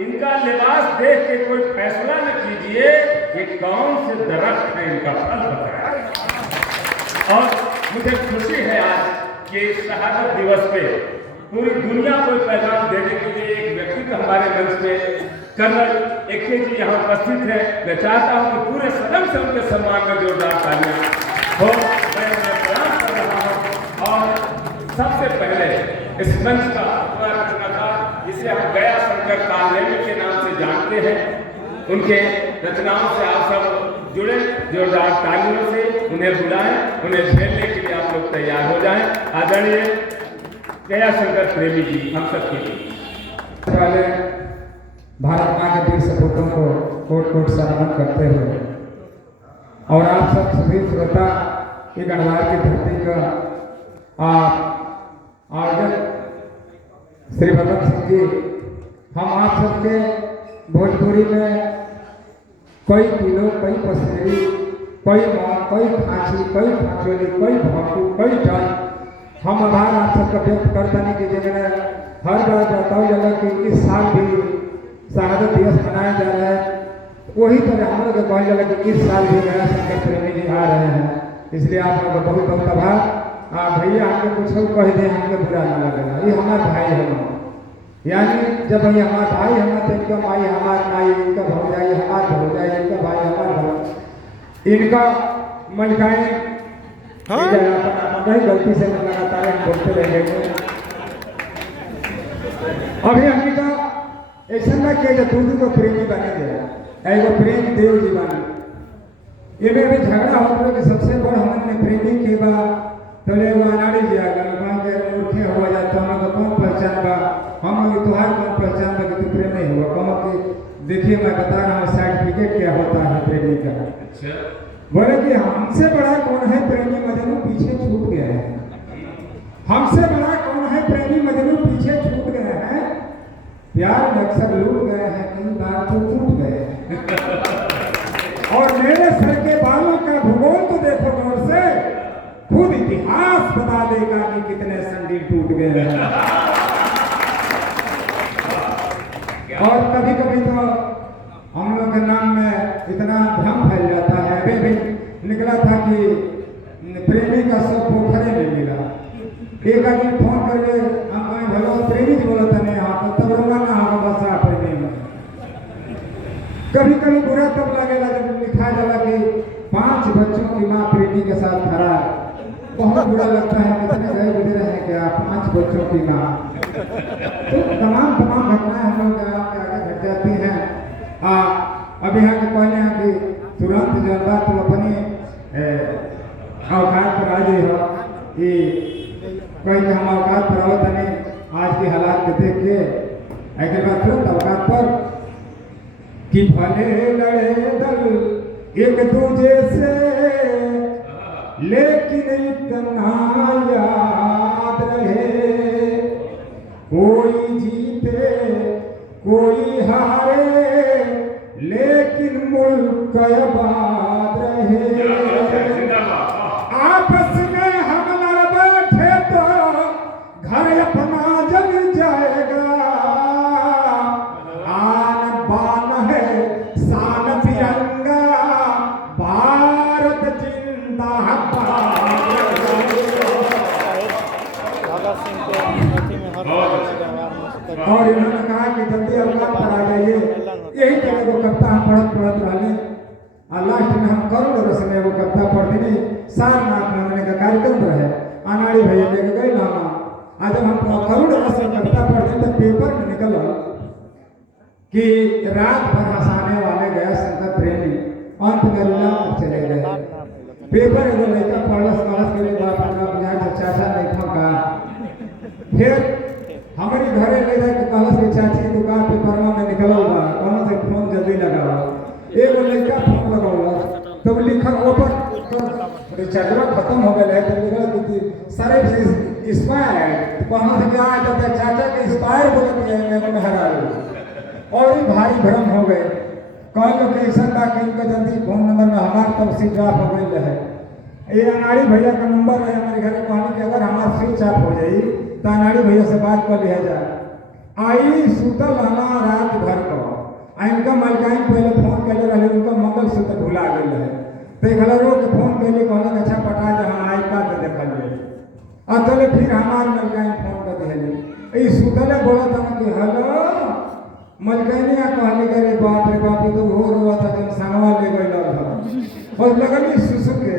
इनका लिबास देख के कोई फैसला न कीजिए ये कौन से दरख्त है, इनका फल बताया। और मुझे खुशी है आज कि शहादत दिवस पे पूरी दुनिया को पैगाम देने के लिए एक व्यक्तित्व हमारे मंच पे कर्नल AK जी यहाँ उपस्थित है। मैं चाहता हूँ कि पूरे सदन से उनके सम्मान में जोरदार तालियां हो। मैं उन्हें प्रणाम कर रहा हूँ। और सबसे पहले इस मंच का रचनाकार जिसे हम गया शंकर कालनेमी के नाम से जानते हैं, उनके रचनाओं से आप सब जुड़े, जोरदार तालियों से उन्हें बुलाएं, उन्हें झेलने के लिए आप लोग तैयार हो जाएं। आदरणीय गया शंकर प्रेमी जी हम सबके लिए वाले भारत माँ के वीर सपूतों को कोट कोट सलाम करते हुए और आप सब सभी श्रोता की गणवार की धरती का आयोजक श्री भगत सिंह जी, हम आप सबके भोजपुरी में कोई किलो, कोई पसेरी, कोई मौत, कोई खांसी, कोई खांचोली, कोई भाकू, कोई डर, हम आभार आप सबका व्यक्त कर देने की जगह हर बार बताओ जगह कि इस साल भी शहादत दिवस मनाया जा रहा है। वही तरह हम लोग कहा जगह कि इस साल भी गया शंकर प्रेमी जी आ रहे हैं, इसलिए आप लोग बहुत बहुत आभार। भैया हमको कुछ कह दे, हमको बुरा ना लगेगा, ये हमारे भाई हम, यानी जब ये हमारा भाई हमारा तो इनका भाई हमारा भाई, इनका भौजाई हमारा भौजाई, इनका भाई हमारा भाई, इनका मलिकाएं नहीं गलती से लगातार हम बोलते रहेंगे। अभी हमने कहा ऐसा ना किया दूध को प्रेमी बने जाए, एगो प्रेम देव जी बने। ये में अभी झगड़ा होता है कि सबसे बड़ा हमने प्रेमी के बाद तो ले वो अनाड़ी जी आ गए, वहाँ के मूर्खे हो जाता है, हमारा कौन पहचान बा, हम लोग तुहार कौन पहचान बा कि तू प्रेमी हुआ, कम कि देखिए मैं बता रहा हूँ सर्टिफिकेट क्या होता है प्रेमी का। अच्छा बोले कि हमसे बड़ा कौन है प्रेमी मजनू पीछे छूट गया है, हमसे बड़ा कौन है प्रेमी मजनू पीछे छूट गया है, प्यार में अक्सर लूट गए हैं, कई बार तो टूट गए और मेरे सर के बालों का भूगोल तो देखो गौर से, खुद इतिहास बता देगा कि कितने संडील टूट गए हैं। और कभी कभी तो हम लोग के नाम में इतना भ्रम फैल जाता है। अभी भी निकला था कि प्रेमी का सब पोखरे में मिला, एक आदमी फोन करके हम कहें भलो प्रेमी जी बोला था नहीं यहाँ तब रोमाना होगा बसा प्रेमी में। कभी कभी बुरा तब लगेगा जब लिखा जाएगा कि 5 बच्चों की माँ प्रेमी के साथ खड़ा, बहुत बुरा लगता है, कितने गए गुजरे हैं क्या 5 बच्चों की माँ। तो तमाम घटनाएं हम लोग के आगे घट जाती हैं। अब यहाँ के कहने हैं कि तुरंत जब बात तो अपनी औकात पर आ जाए हो कि कहीं हम औकात पर आओ तने आज के हालात को देख के एक बार तुरंत औकात पर कि भले लड़े दल एक दूजे से लेकिन इतना याद रहे, कोई जीते कोई हारे लेकिन मुल्क आबाद रहे। आपस में हम न बैठे तो घर अपना जल जाएगा, आन बान है शान तिरंगा भारत जिंदाबाद। और इन्होंने कहा कि जल्दी अवकाश पर आ जाइए, यही तरह वो कविता हम पढ़त रहे और लास्ट में हम करोड़ रस में वो कविता पढ़ दी। सारनाथ में का कार्यक्रम रहे, अनाड़ी भैया लेके गए नामा, आज जब हम करोड़ रस में कविता पढ़ दी तो पेपर में निकल कि रात भर हंसाने वाले गया शंकर प्रेमी अंत में रुला चले गए। पेपर एगो लड़का पढ़लस के लिए बाप बुझा चाचा नहीं का, फिर हमारी घरे ले जाके कहलस कि चाची दुकान पेपर में निकल बा, कौन से फोन जल्दी लगाओ। एगो लड़का फोन लगाओ तब लिखल ऊपर रिचार्जवा खत्म हो गया है तो लिखल कि सारे एक्सपायर, कहाँ से क्या आता था चाचा के एक्सपायर बोलत है मैंने हरा और ही भारी भ्रम हो गए। कल लोकेशन का कि इनका जल्दी फोन नंबर में हमारे तब स्विच ऑफ हो गई है। ये अनाड़ी भैया का नंबर है हमारे घर कहने कि अगर हमारा स्विच ऑफ हो जाए तो अनाड़ी भैया से बात कर लिया जाए। आई सुतल हना रात भर को इनका मलकाइन पहले फोन कैले रहे उनका मंगलसूत्र भुला गई है तो घरों के फोन कैले कहल अच्छा पटा जहाँ आई का तो देखल अतले फिर हमार मलकाइन फोन कर दिले सुतले बोला था कि हेलो मलकाइनिया कहली करे बाप रे बाप तो हो रोआ था जब संगवा ले गई और लगनी सुसुके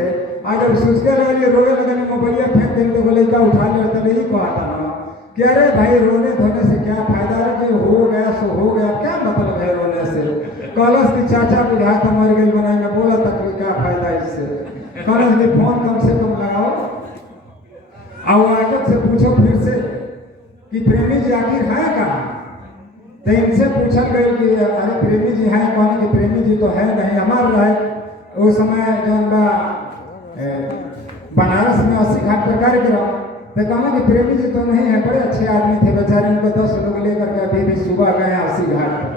आज जब सुसके लगे रोए लगने मोबाइल फेंक देने तो लड़का उठा ले तो नहीं कहता ना कि अरे भाई रोने धोने से क्या फायदा है कि हो गया सो हो गया क्या मतलब है रोने से कलश की चाचा बुझा तो मर गई बनाई में बोला तक क्या फायदा इससे कलश की फोन कम से कम लगाओ और आगे से पूछो फिर से कि प्रेमी जी आखिर है कहाँ तो इनसे पूछा गया कि अरे प्रेमी जी हैं कौन कि प्रेमी जी तो है नहीं हमारे रहे उस समय जो बनारस में 80 घाट पर कार्यक्रम तो कहा कि प्रेमी जी तो नहीं है बड़े अच्छे आदमी थे बेचारे उनको 10 लोग लेकर के अभी भी सुबह गए 80 घाट पर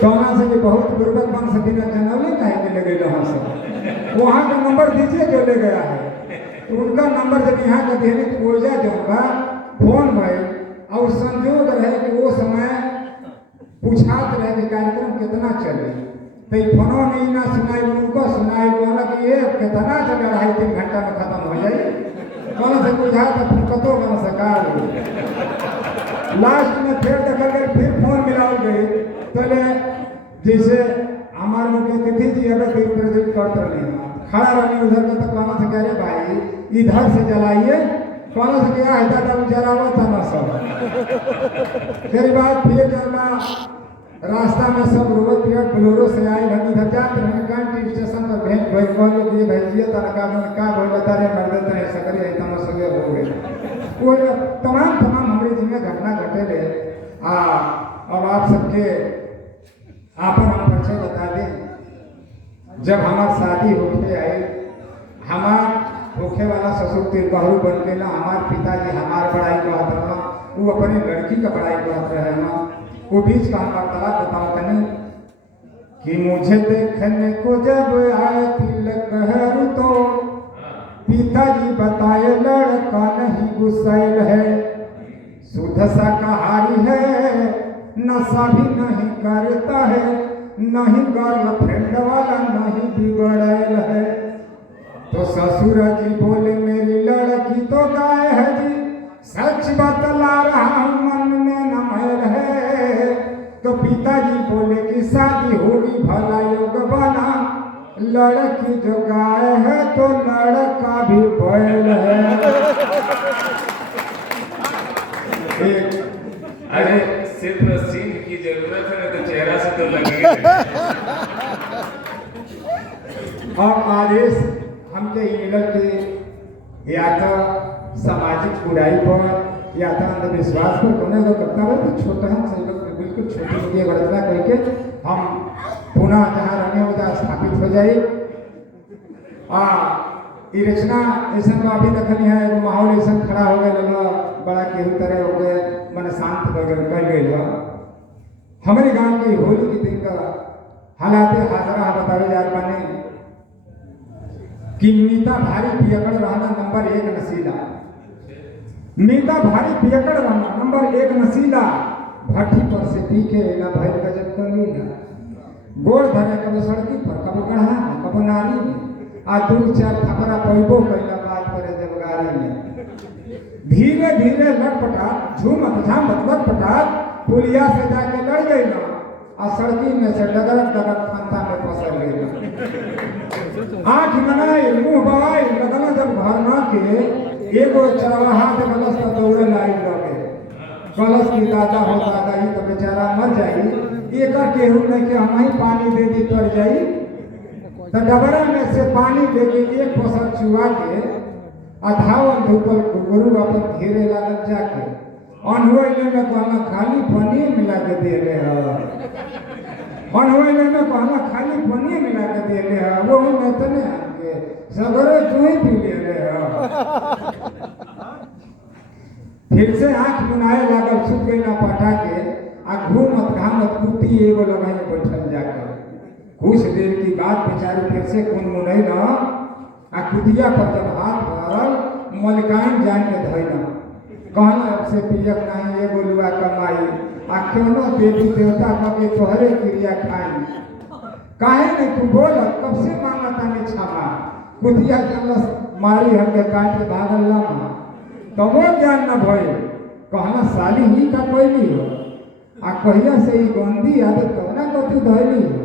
कहना से कि बहुत गुर्बत बन सके ना जनौली कहे के ले गए वहाँ से वहाँ का नंबर दीजिए जो ले गया है तो उनका नंबर जब यहाँ का देने की ऊर्जा जो होगा फोन भाई और संजोग रहे कि वो समय पूछात रहे कि कार्यक्रम कितना चले तो फोनों में ना सुनाई उनको सुनाई बोला कि ये कितना चला रहा है 3 घंटा में खत्म हो जाए कहना से बुझा तो कतो बन सका लास्ट में फिर देखा गई फिर फोन मिलाओ गई पहले जैसे हमारे मुख्य अतिथि जी अगर कोई प्रेजेंट करते रहे खड़ा रहने उधर का तो कहना से कह रहे भाई इधर से जलाइए कहना से क्या है दादा जलावा था ना सब फिर बात फिर जब रास्ता में सब रोड पियट बोलोरो से आए हम इधर जाते हैं कैंटीन स्टेशन पर भेंट भाई कहलो कि भाई ये तरह का बोल बता रहे मर देते हैं सकरी है तम सगे हो गए वो तमाम हमारे जिम्मे घटना घटे ले अब आप सबके आप हम परिचय बता दें जब हमार शादी होके आई हमार होखे वाला ससुर तीर बहरू बन के ना हमार पिताजी हमार पढ़ाई को आता ना वो अपनी लड़की का पढ़ाई को आता है ना वो बीच का हम वार्तालाप बताओ कहीं कि मुझे देखने को जब आए तिलक हरू तो पिताजी बताए लड़का नहीं गुस्सैल है शुद्ध शाकाहारी है नशा भी नहीं करता है नहीं गर्लफ्रेंड वाला नहीं बिगड़ैल है तो ससुर जी बोले मेरी लड़की तो गाय है जी सच बतला रहा हूँ मन में न मैल है तो पिताजी बोले कि शादी होगी भला योग बना लड़की जो गाय है तो लड़का भी बैल है अरे सिर्फ सींग की जरूरत है तो चेहरा से तो लगेगा और आदेश हमके मिलल के या तो सामाजिक बुराई पर या तो अंधविश्वास पर कोने को करता है तो छोटा हम सही लोग बिल्कुल छोटी मोटी घटना करके हम पुनः जहाँ रहने उधर स्थापित हो जाए ई रचना ऐसा तो अभी देखनी है वो माहौल ऐसा खड़ा हो गया लगा बड़ा केहू तरह हो गए मन शांत कर गए हमारे गांव की होली के दिन का हालात हाजरा बतावे जा पाने कि मीता भारी पियकड़ रहना नंबर 1 नशीला मीता भारी पियकड़ रहना नंबर 1 नशीला भट्टी पर से पी के ना भैर गजब कर ली ना गोड़ धरे कभी सड़की पर कभी गढ़ा में कभी नाली में आ 2-4 थपरा पैबो कैला बात करे जब गाड़ी में धीरे धीरे लटपटा झूमत झामत लटपटा पुलिया से जाके लड़ गई ना आ सड़की में से डगरत फंता में पसर गई आँख बनाए मुंह बवाए लगना जब घर ना के एगो चरवाहा के कलश का दौड़े लाई लगे कलश की दादा हो दादा ही तो बेचारा मर जाई एक केहू नहीं के हम ही पानी दे दी तर जाई तो डबरा में से पानी लेके एक पसर चुआ के अधावन धूपल गुरु अपन घेरे लागत जाके अनहोइले में कहना खाली पनीर मिला के दे रहे अनहोइले में कहना खाली पनीर मिला के दे रहे वो में तो नहीं सगरे चूही पी ले रहे फिर से आँख बनाए लागल सुत गई ना पटा के आ घूमत घामत कुत्ती एगो लगाई बैठल जाकर कुछ देर की बात बेचारी फिर से कुन मुनई ना आ कुतिया पर जब हाथ भरल मलिकाइन जान के धैना कहना अब से पियक नहीं ये बोलुआ कमाई आ क्यों देवी देवता कभी तोहरे क्रिया खाई काहे नहीं तू बोल कब से मांगा तानी क्षमा कुतिया जलस मारी हमके काट के भागल लामा तो वो ज्ञान न भय कहना साली ही का कोई हो आ कहिया से ही गंदी आदत कहना को तू धैली हो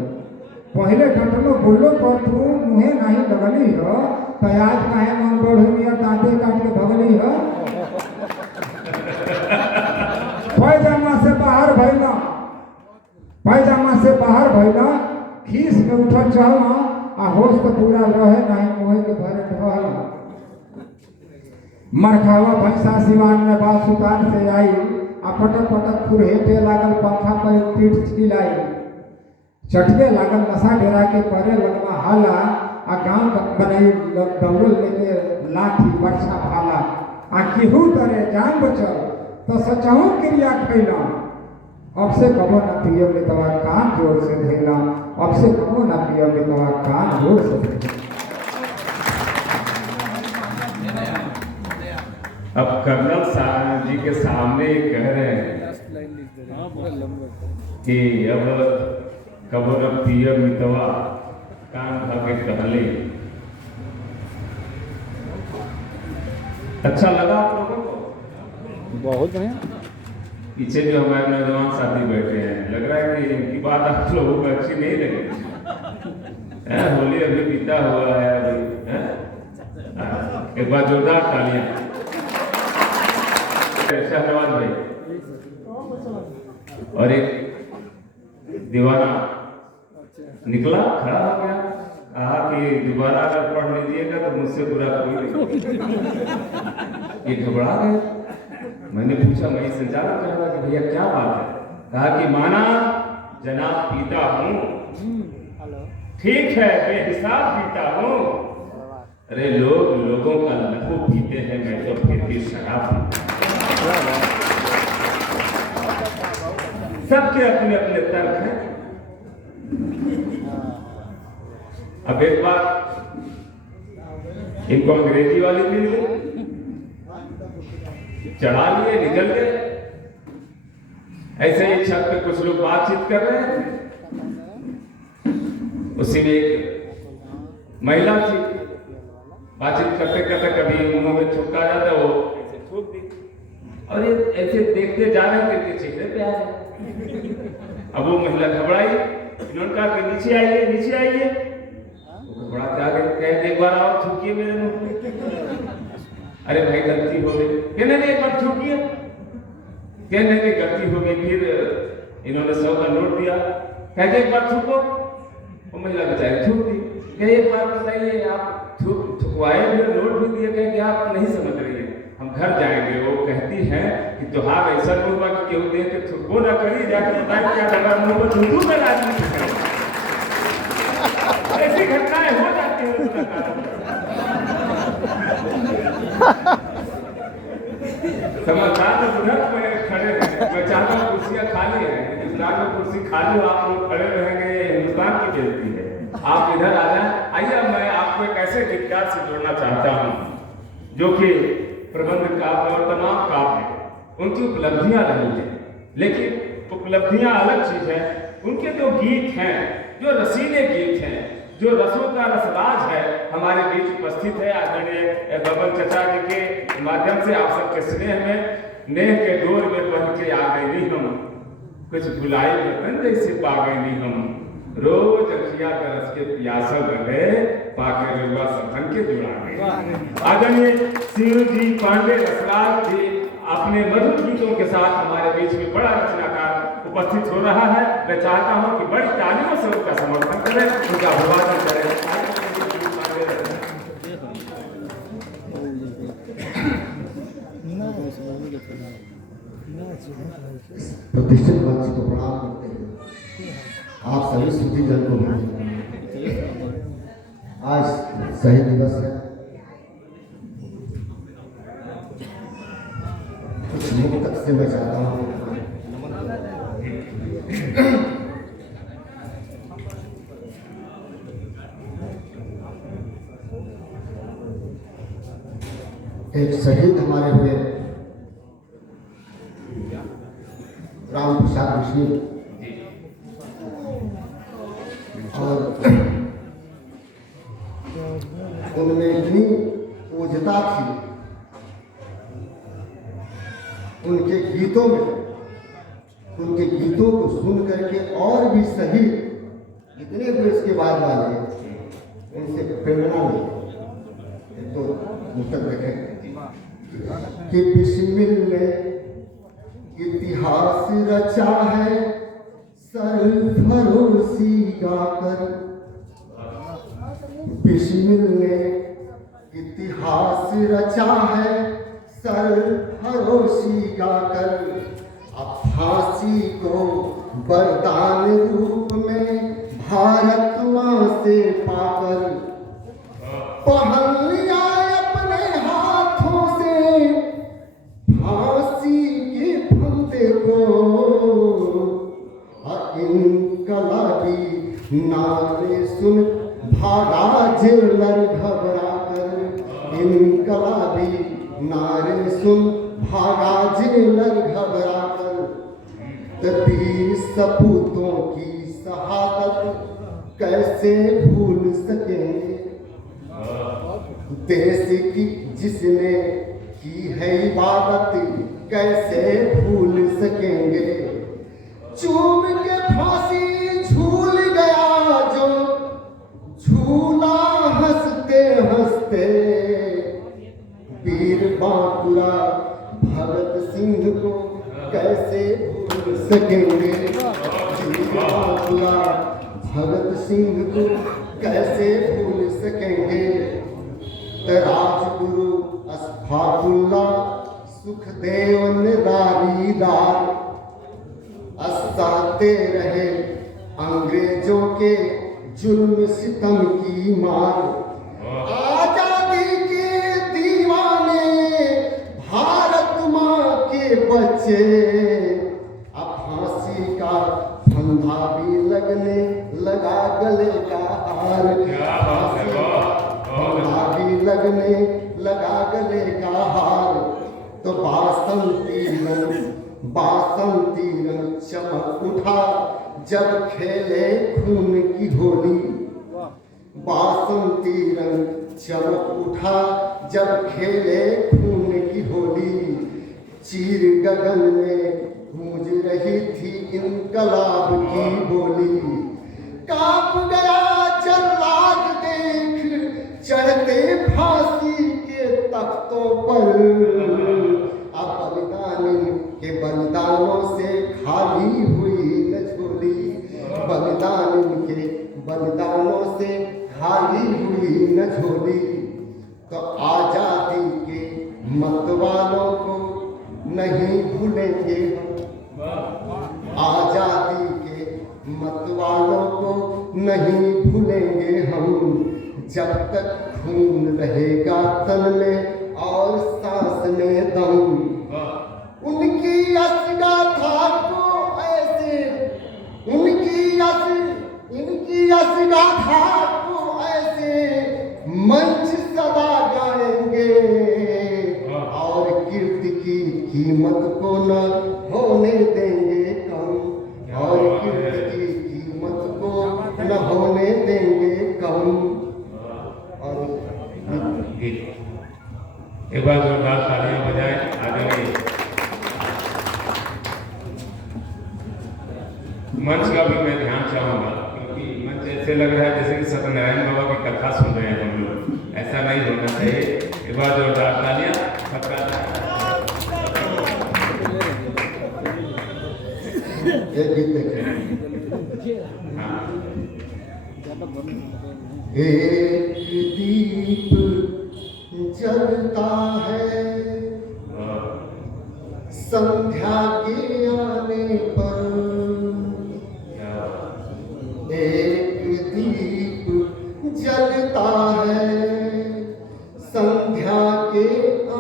पहले डटलो बोलो पर तू मुहे नहीं लगली हो तो आज काहे मन बढ़ी और दांते काट के भगली हो पैजामा से बाहर भइला पैजामा से बाहर भइला खीस में उठल चढ़ना आ होश तो पूरा रहे नहीं मुहे के भरे ढहल मरखावा भैंसा सिवान में बात सुतान से आई आ पटक पटक फुरहेटे लागल पंखा पर पीठ छिलाई चटके लागल नशा डेरा के करे लगवा हाला आ गांव बनाई दौड़ल लेके लाठी वर्षा भाला आ केहू तरे जान बचल तो सचहू क्रिया खैला अब से कबो न पियो में तवा कान जोर से धैला अब से कबो न पियो में तवा कान जोर से धैला। अब कर्नल साहब जी के सामने कह रहे हैं कि अब कबो न पियो में तवा कान भागे कहले। अच्छा लगा आप लोगों को? बहुत बढ़िया। पीछे जो हमारे नौजवान साथी बैठे हैं लग रहा है कि इनकी बात आप लोगों को अच्छी नहीं लगी। होली अभी बीता हुआ है अभी एक बार जोरदार तालियां शाहनवाज भाई और एक दीवाना निकला खड़ा हो गया कहा कि दोबारा अगर पढ़ लीजिएगा तो मुझसे बुरा कोई नहीं। ये घबरा गए। मैंने पूछा मैं इससे जानना चाह रहा कि भैया क्या बात है? कहा कि माना जनाब पीता हूँ ठीक है बेहिसाब पीता हूँ। अरे लोगों का लहू पीते हैं मैं तो फिर भी शराब पीता हूँ। सबके अपने अपने तर्क हैं। अब एक बार इनको अंग्रेजी वाली मिल गई चढ़ा लिए निकल गए। ऐसे ही छत पे कुछ लोग बातचीत कर रहे थे। उसी में एक महिला थी बातचीत करते करते कभी मुंह में थूका जाता वो ऐसे थूक दी और ये ऐसे देखते जा रहे थे कि चेहरे पे आ गए। अब वो महिला घबराई। इन्होंने कहा कि नीचे आइए नीचे आइए। वो घबरा के आ गए। कहे एक बार आओ थूकिए मेरे मुंह पे। अरे भाई गलती हो गई। कहने एक बार थूकिए। कहने की गलती हो गई। फिर इन्होंने 100 का नोट दिया। कहते एक बार थूको। वो महिला बेचारी थूक दी। कहे एक बार बताइए आप थुकवाए भी नोट भी दिए गए कि आप नहीं समझ रही है हम घर जाएंगे। वो कहती है कि त्योहार ऐसा नहीं होगा कि केहू देख के थुको ना करी जाके बताए क्या लगा मुंह पर थूकू में राजनीति ऐसी घटनाएं हो जाती है। समझदार तो बुढ़ा खड़े हैं। मैं चाहता हूँ कुर्सियाँ खाली है। हिंदुस्तान में कुर्सी खाली हो आप लोग खड़े रहेंगे हिंदुस्तान की बेइज्जती है। आप इधर आ जाए। आइए मैं आपको एक ऐसे गीतकार से जोड़ना चाहता हूँ जो कि प्रबंध काव्य और तमाम काव्य उनकी उपलब्धियां रही हैं। लेकिन उपलब्धियां अलग चीज है। उनके जो गीत हैं जो रसीले गीत हैं जो रसों का रसराज है हमारे बीच उपस्थित है। आदरणीय बबन चचा जी के माध्यम से आप सबके स्नेह में नेह के डोर में बन के आ गए नहीं हम कुछ भुलाई वतन जैसे पा गए नहीं हम रोज अखिया तरस के प्यासा बने पाके रुआ सफन के जुड़ा गए। आदरणीय सिंह जी पांडे रसराज जी अपने मधुर गीतों के साथ हमारे बीच में बड़ा रचनाकार उपस्थित हो रहा है। मैं चाहता हूं कि बड़ी तालियों से उनका समर्थन करें उनका अभिवादन करें। प्रतिष्ठित मंच को प्रणाम करते हैं। आप सभी सुधी जन को आज शहीद दिवस है। कुछ मुक्त से मैं चाहता हूँ एक शहीद हमारे हुए राम प्रसाद ऋषि जी और उनमें इतनी ओजता थी उनके गीतों में, उनके गीतों को सुन करके और भी सही जितने भी इसके बाद वाले उनसे प्रेरणा मिली। तो मुस्तक देखें कि बिस्मिल ने इतिहास रचा है सरफरोशी गाकर, बिस्मिल ने इतिहास रचा है सरफरोशी गाकर, अब फांसी को वरदान रूप में भारत माँ से पाकर पहन लिया अपने हाथों से फांसी के फंदे को, और इनकलाबी नारे सुन भागा जेलर घबरा कर, इनकलाबी नारे सुन भागा जेलर घबरा कर, वीर सपूतों की शहादत कैसे भूल सकेंगे, देश की जिसने की है इबादत कैसे भूल सकेंगे, चूम के फांसी झूल गया जो झूला हंसते हंसते, वीर बांकुरा भगत सिंह को कैसे भूल सकेंगे, वीर बांकुरा भगत सिंह को कैसे भूल सकेंगे, राजगुरु अस्फाकुल्ला सुखदेव निरालीदार असहते रहे अंग्रेजों के जुल्म सितम की मार, आजादी के दीवाने भारत माँ के बच्चे, अब फांसी का फंदा भी लगने लगा गले का हार, फांसी का फंदा भी लगने लगा गले का हार, तो बासंती रंग चमक उठा जब खेले खून की होली, बासंती रंग चमक उठा जब खेले खून की होली, चीर गगन में गूंज रही थी इनकलाब की बोली, कांप गया जल्लाद देख चढ़ते फांसी के तख्तों पर, अब बलिदान के बलिदानों से खाली हुई न झोली, बलिदान के बलिदानों से खाली हुई न झोली, तो आजादी के मतवालों को नहीं भूलेंगे हम, आजादी के मतवालों को नहीं भूलेंगे हम, जब तक खून रहेगा तन में और सांस में दम, उनकी असगाथा को ऐसे, इनकी असगाथा को ऐसे मंच सदा गाएंगे, और कीर्ति की कीमत को न होने देंगे कम, और कीर्ति की कीमत को न होने देंगे कम। और एक बार जोरदार तालियां बजाएं आगे मंच का भी मैं ध्यान चाहूंगा, क्योंकि मंच ऐसे लग रहा है जैसे कि सत्यनारायण बाबा की कथा सुन रहे हैं हम लोग, ऐसा नहीं होना चाहिए। एक बार जोरदार तालियां सबका। एक गीत देखें, एक दीप जलता है संध्या के आने पर, एक दीप जलता है संध्या के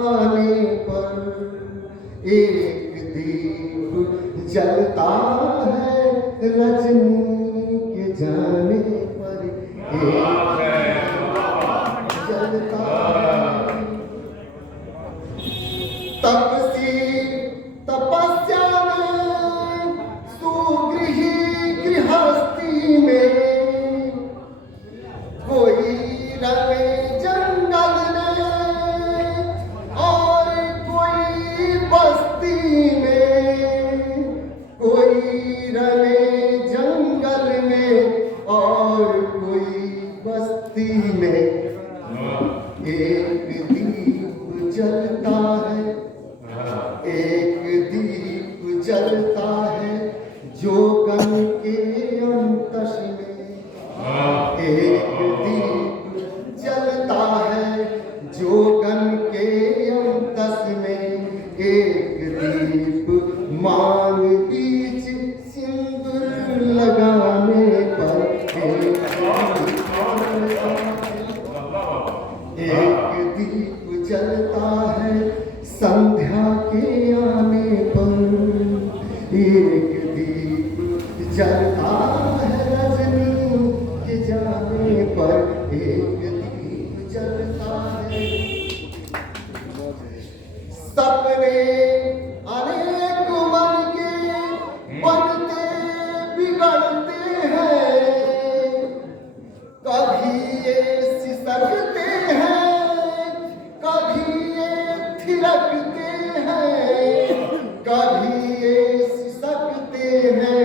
आने पर, एक दीप जलता है रजनी के जाने पर, एक जलता है तपस्या में जलता है जो गम के अंतस में, एक दीप जलता है जो गम के अंतस में, एक दीप मांग बीच सिंदूर लगाने पर, एक दीप जलता है संध्या के आने पर, एक दीप जलता है रजनी के जाने पर, एक दीप जलता है। सपने अनेक मन के बनते बिगड़ते हैं, कभी ये सिसकते हैं, कभी ये थिरकते हैं, कभी ये सिसकते हैं,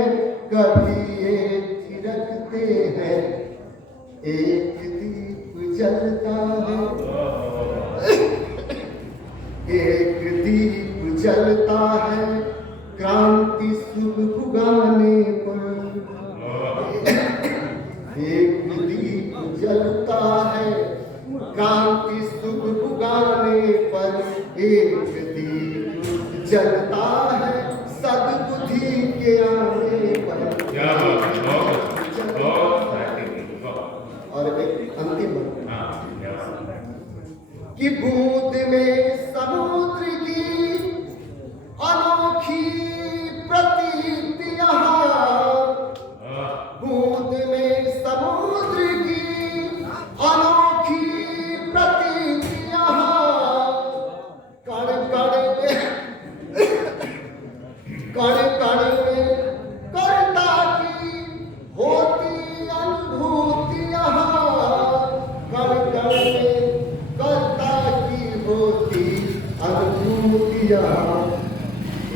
कभी ये थिरकते हैं, एक दीप जलता है, एक दीप जलता है क्रांति शुभ उगाने पर, एक दीप जलता है क्रांति शुभ उगाने पर, एक दीप जलता है सद्बुद्धि के आने पर। और एक अंतिम कि बूंद में समुद्र की अनोखी प्रतीत यहाँ, बूंद में समुद्र की अनोखी प्रतीत यहाँ, कण कण में कर्ता की होती अनुभूति यहाँ, कण कण में कर्ता की होती अनुभूति यहाँ,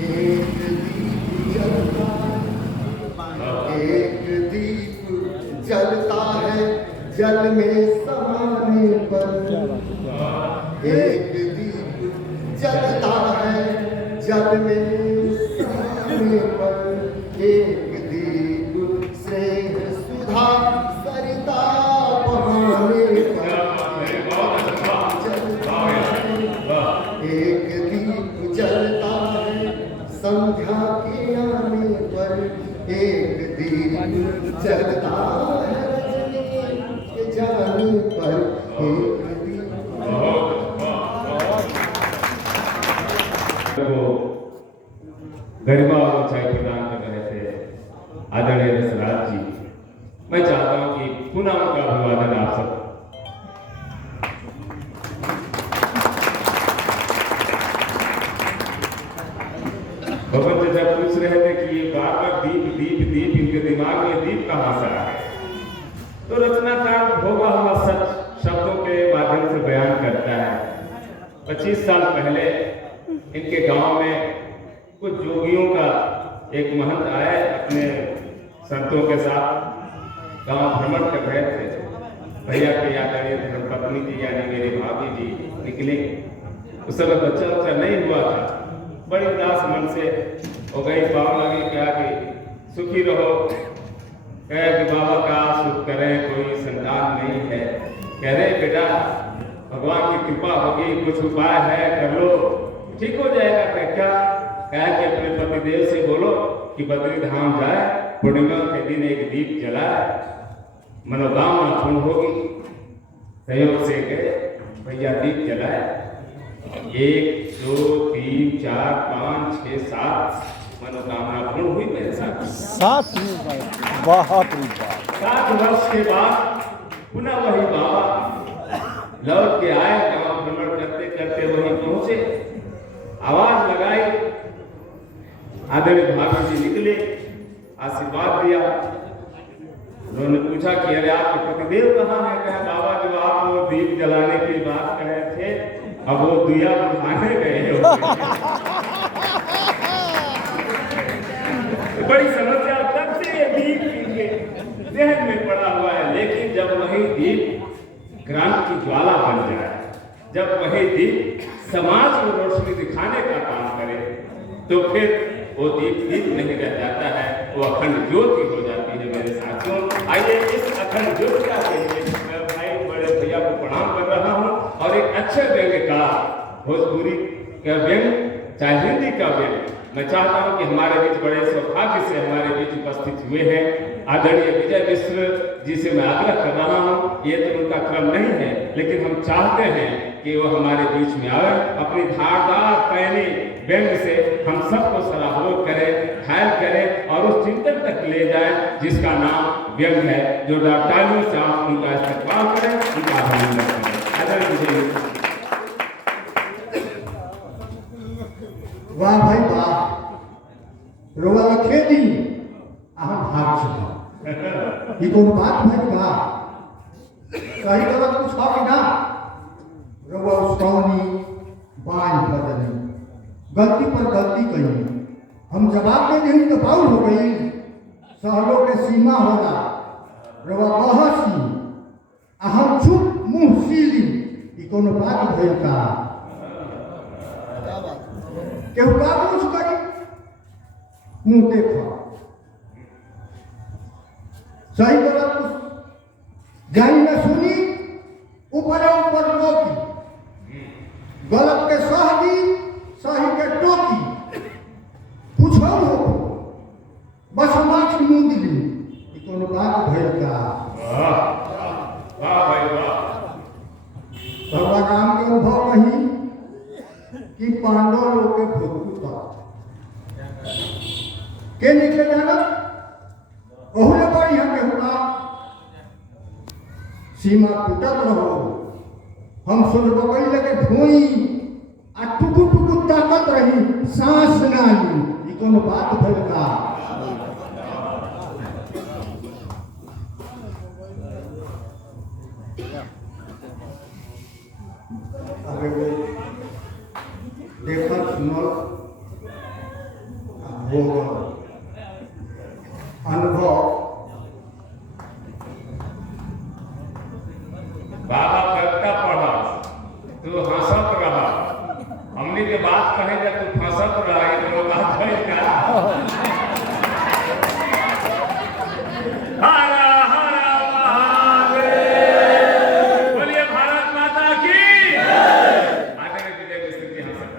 एक दीप जलता है, एक दीप जलता है जल में समाने पर, एक दीप जलता है जल में समाने पर, एक दीप स्नेह सुधा सरिता बहाने पर, एक दीप जलता है संध्या के आने पर, एक दीप जलता है रजनी के जाने पर, एक दीप। गरिमा और ऊंचाई प्रदान कर रहे थे आदरणीय रसराज जी। मैं चाहता हूं कि पुनः उनका अभिवादन आप सब। भगवान चाचा पूछ रहे थे कि ये बार बार दीप दीप दीप, इनके दिमाग में दीप कहां से आ गए? तो रचनाकार भोगा हुआ सच शब्दों के माध्यम से बयान करता है। 25 साल पहले इनके गांव में कुछ जोगियों का एक महंत आए अपने संतों के साथ, गांव भ्रमण कर रहे थे। भैया के आदरणीय धर्मपत्नी जी यानी मेरी भाभी जी निकले। उस समय बच्चा बच्चा नहीं हुआ था, बड़ी उदास मन से हो गई। पाँव लगी, कहा कि सुखी रहो। कहे कि बाबा का सुख करें, कोई संतान नहीं है। कह रहे बेटा भगवान की कृपा होगी, कुछ उपाय है कर लो, ठीक हो जाएगा। क्या कहा कि अपने पतिदेव से बोलो कि बद्री धाम जाए, पूर्णिमा के दिन एक दीप जलाए, मनोकामना पूर्ण होगी। सहयोग से गए, भैया दीप जलाए। 1 2 3 4 5 6 7 मनोकामना पूर्ण हुई मेरे साथ। 7 बहुत 7 वर्ष के बाद पुनः वही बाबा लौट के आए। गांव भ्रमण करते करते वहीं पहुंचे, आवाज लगाई। आदरणीय भाभी जी निकले, आशीर्वाद दिया। उन्होंने पूछा कि अरे आपके पतिदेव कहाँ है? कहा बाबा जब आप वो दीप जलाने की बात कर रहे थे, अब वो दिया बुझाने गए हो। बड़ी समस्या तब से ये दीप इनके जहन में पड़ा हुआ है। लेकिन जब वही दीप क्रांति की ज्वाला बन जाए, जब वही दीप समाज को रोशनी दिखाने का काम करे, तो फिर वो दीप नहीं रह जाता है, वो अखंड ज्योति हो जाती है। मेरे साथियों, आइए इस अखंड ज्योति का मैं भाई बड़े भैया को प्रणाम कर रहा हूँ और एक अच्छे व्यंग्य का, भोजपुरी का व्यंग्य चाहे हिंदी का व्यंग्य, मैं चाहता हूँ कि हमारे बीच बड़े सौभाग्य से हमारे बीच उपस्थित हुए हैं आदरणीय विजय मिश्र जी से मैं आग्रह कर रहा हूँ। ये तो उनका क्रम नहीं है, लेकिन हम चाहते हैं कि वो हमारे बीच में आए, अपनी धारदार पैनी व्यंग्य से हम सबको सराहनीय करें, घायल करें और उस चिंतन तक ले जाए जिसका नाम व्यंग्य है। जो तालियों से आप उनका इस्तेमाल करें, उनका अभिनंदन करें। आदरणीय विजय। वाह भाई वाह, रोवा लखे दी हम भाग चुके। ये कौन बात भाई वाह, सही गलत कुछ हो कि ना, रोवा उसकौनी बांझ बदली, गलती पर गलती कही, हम जवाब दे नहीं तो बाउल हो गई, सहलों के सीमा होला, रोवा बहसी, हम चुप मुंह सीली। ये कौन बात भाई का केहू का कुछ करी, मुंह देखा, सही गलत कुछ जानी न सुनी, ऊपर ऊपर रोकी, गलत के सह दी, सही के टोकी, पूछो हो बस माछ मुंह ली। ये कौन बात भइल का? वाह भाई वाह। भगवान राम के अनुभव कही कि पांडव लोग के भूत के नीचे जाना ओहले पर यहाँ के हुआ सीमा टूटत रहो, हम सुन बकई लगे धोई आ टुकु टुकु ताकत रही, सांस ना ली। ये कौन बात भइल का? अरे वो देखल सुनल भोगल अनुभव बाबा करता पढ़ा, तू हंसत रहा, हमने के बात कहे जब तू हंसत रहा, ये तो बात है क्या? हरा हरा महादेव, बोलिए भारत माता की। आगे में विजय मिश्र की हंसत।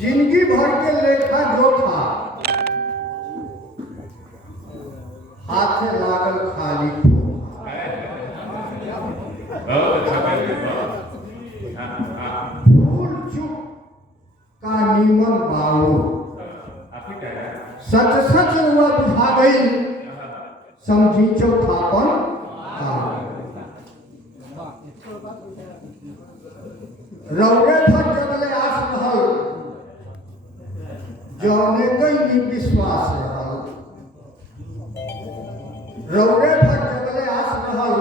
जिंदगी भर के लेखा जोखा हाथ से लागल खाली खोखा। बहुत अच्छा व्यंग्य, भूल चुक का नीमन बाऊ, आप ही कह रहे हैं। सच सच हुआ बुझा गई, समझी चौथापन रौरे पर जगले आस रहल, जौने कई विश्वास रहल, रौरे पर जगले आस रहल,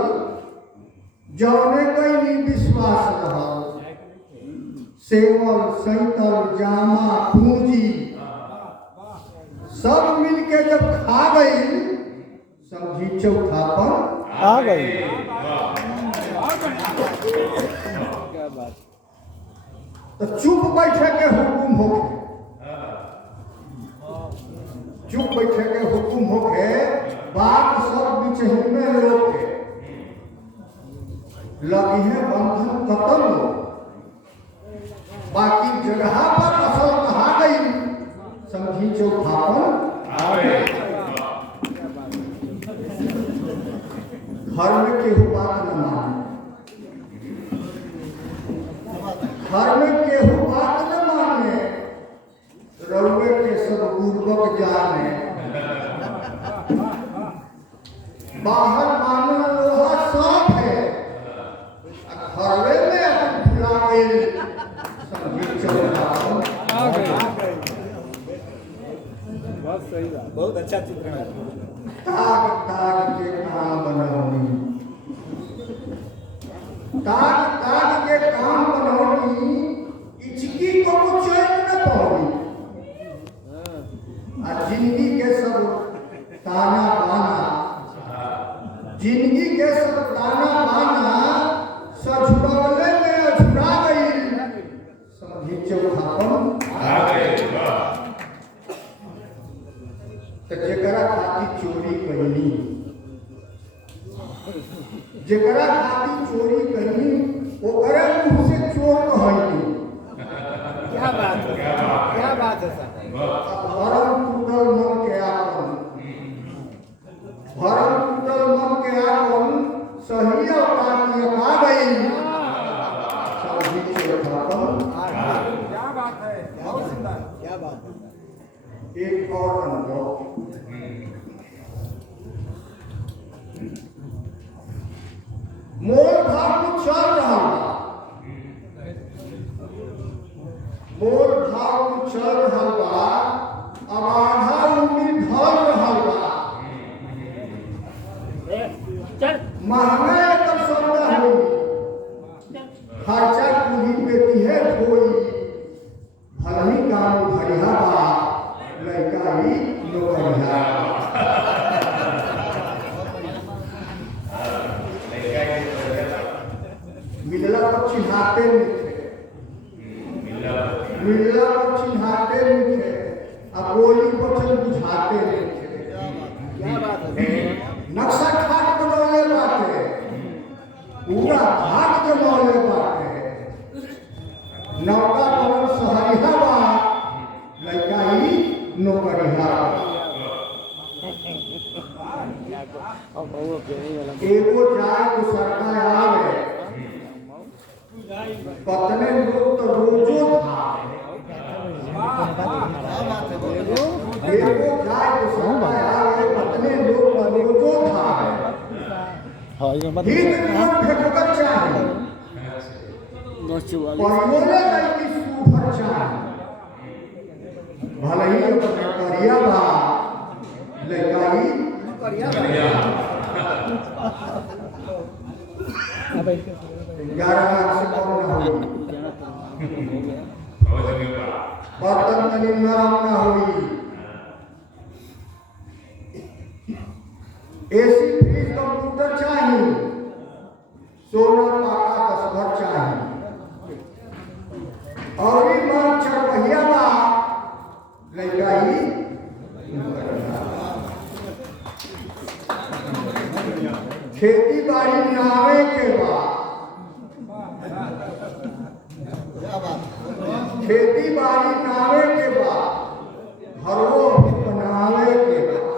जौने कई विश्वास रहल, सेवल सैतल जामा पूंजी सब मिलके जब खा गई, समझी चौथापन आ गई। क्या बात। तो चुप बैठे के हुकुम होके, चुप बैठे के हुकुम होके, बात सब बिचही में लोग के लगी है बंधन खत्म हो, बाकी जगह पर असल कहा गई, समझी चौथापन। घर में केहू बात न माने, घर में केहू बात न माने, रउए के सब पूर्वक जाने, बाहर मानल लोहा साफ है, घरवे में अपन फुला गई, समझी चौथापन। बहुत सही बात, बहुत अच्छा चित्रण है। ताक ताक के काम बनौनी, ताक ताक के काम बनौनी, इचकी को चैन न पौनी, आ जिंदगी के सब ताना बाना, जिंदगी के सब ताना बाना सझुरवले में अझुरा गई, समझी चौथापन। तो जेकरा खातिर चोरी करनी, जेकरा खातिर चोरी करनी ओकरे मुंह से चोर कहनी। क्या बात है, क्या बात है सर। भरम टूटल मन के आपन, भरम टूटल मन के आपन, सही औकात ये पा गई, सभी से खत्म। क्या बात है, बहुत सुंदर। क्या बात है। एक और अनुभव, मोल भाव कुछ चल रहा है, मोल भाव कुछ चल रहा बा, अब आधा उम्र ढल रहा बा, महंगा कर सौदा होई, खर्चा पूरी बेटी है कोई, भले ही काम भरिया बा, लड़का ही नौकरिया। मिलला को चिन्हाते नहीं थे, मिलला को चिन्हाते नहीं थे, अब गोली बचन बुझाते नहीं थे। क्या बात है। नक्शा खाट बनौले बाटे, पूरा भाग जमौले बाटे, नौका बनल सहरिया बा, लड़का ही नौकरिया। एगो जाए तो सरकार आवे, पतने लोग तो रोजो था, एगो जाए तो सरकार आवे, पतने लोग तो रोजो था, हित नियम फेंककर चाहे, परियोले लड़की सुभर चाहे, भले ही अपने करिया बा, लड़का ही करिया। 11 लाख से कम ना हो, बर्तन तनी नरम ना होई, एसी फ्रिज कंप्यूटर चाहिए, सोना पाका तस्वर चाहिए, और भी मन चरवहिया बा, लड़का ही खेती बाड़ी नावे के बाद, खेती बाड़ी नावे के बाद, घरों भी बनावे के बाद,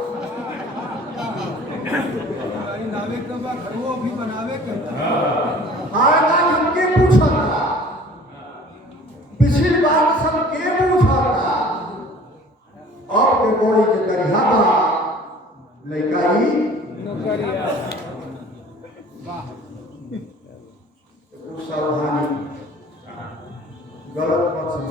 नावे के बाद घरों भी बनावे के हर बात हमके पूछा था, पिछली बार सब के पूछा था, अब के बड़ी के करिया बा, लड़का ही नौकरिया। सावधानी, गलत मत समझ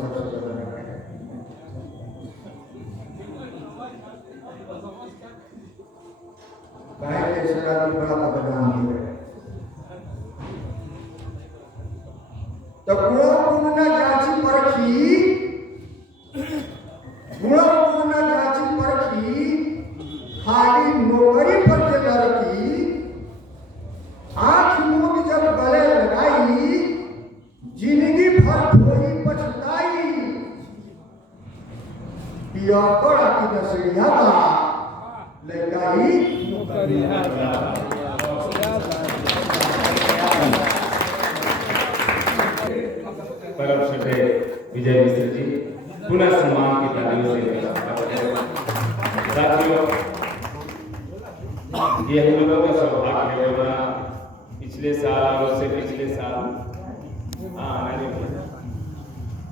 काहे के शराबी बड़ा बदनाम है। तो गुण जांची परखी, गुण जांची परखी, खाली नौकरी पर के लड़की, आंख मूंद जब गले लगाई, जिंदगी भर थोड़ी पछताई, पिया कड़ा की नसड़िया बा, लड़का ही नौकरिया। परम श्रद्धेय विजय मिश्र जी, पुनः सम्मान की तालियों से साथियों, ये हम लोगों का सौभाग्य है बना पिछले साल और उससे पिछले साल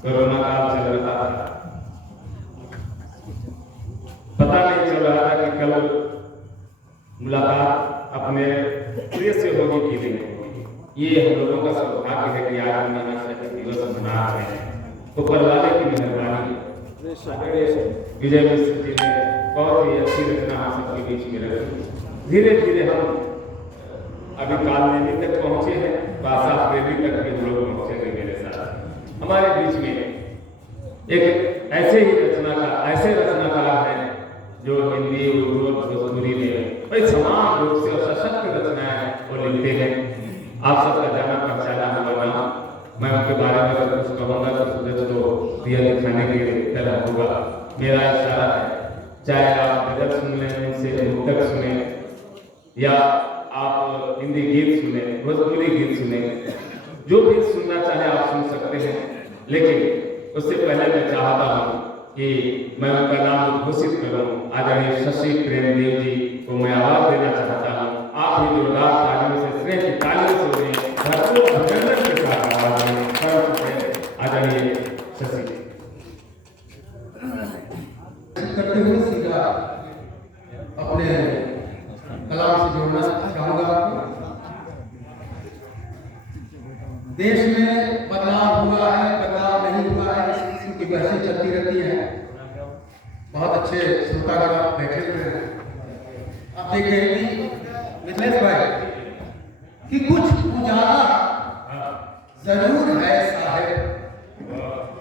कोरोना काल चल रहा था, पता नहीं चल रहा था कि कल मुलाकात अपने प्रिय से होगी कि नहीं होगी। ये हम लोगों का सौभाग्य है कि आज हम नाना शहीद दिवस मना रहे हैं। तो परवाले की मेहरबानी विजय मिश्र जी ने बहुत ही अच्छी रचना हम सबके बीच में रखी। धीरे धीरे हम अभी कालनेमी तक पहुंचे हैं, बासा प्रेमी तक भी हम लोग पहुंचेंगे मेरे साथ। हमारे बीच में एक ऐसे ही ऐसे रचनाकार हैं जो हिंदी, उर्दू और भोजपुरी में बड़ी समान रूप से और सशक्त रचनाएं वो लिखते हैं। आप सबका जाना पहचाना हुआ नाम, मैं उनके बारे में अगर कुछ कहूँगा तो सूरज को दिया दिखाने की तरह होगा। मेरा इशारा है चाहे आप गजल सुन लें, उनसे मुक्तक सुने, या आप हिंदी गीत सुने, भोजपुरी गीत सुने, जो भी सुनना चाहे आप सुन सकते हैं। लेकिन उससे पहले मैं चाहता हूँ कि मैं उनका नाम घोषित करूँ। आदरणीय शशि प्रेमदेव जी को मैं आवाज देना चाहता हूँ। आप भी जोरदार तालियों से, स्नेह की तालियों से उन्हें भरपूर अभिनंदन के साथ आवाज दें। आदरणीय शशि जी करते हुए सीधा अपने कलाम से जोड़ना चाहूंगा आपको। देश में बदलाव हुआ है, बदलाव नहीं हुआ है, इस किस्म की बहसें चलती रहती हैं। बहुत अच्छे श्रोतागण आप बैठे हुए हैं। आप देखें कि मिथिलेश भाई कि कुछ उजाला जरूर है साहेब,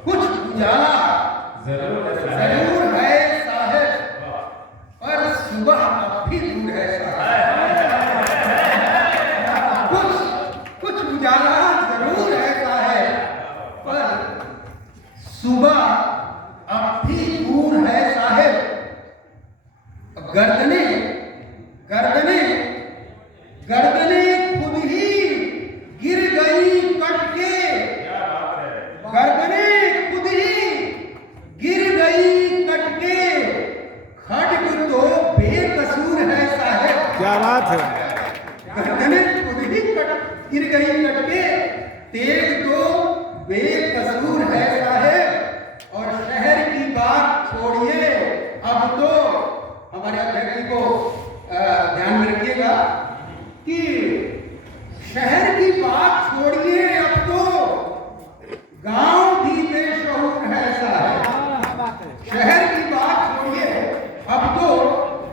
कुछ उजाला जरूर है साहेब, पर सुबह अब भी दूर है साहेब। कुछ उजाला जरूर है साहेब, पर सुबह अब भी दूर है साहेब। गर्दने गर्दने गर्दने खुद ही गिर गई कट के, गर्दने खुद ही गिर गई कट के, खड्ग तो बेकसूर है साहेब। क्या बात है। गर्दने खुद ही गिर गई कट के, तेग तो बेकसूर है साहेब। और शहर की बात छोड़िए, अब तो हमारे अध्यक्ष जी को ध्यान में रखिएगा कि शहर की बात छोड़िए, अब तो गांव भी बेशऊर है साहब। शहर की बात छोड़िए, अब तो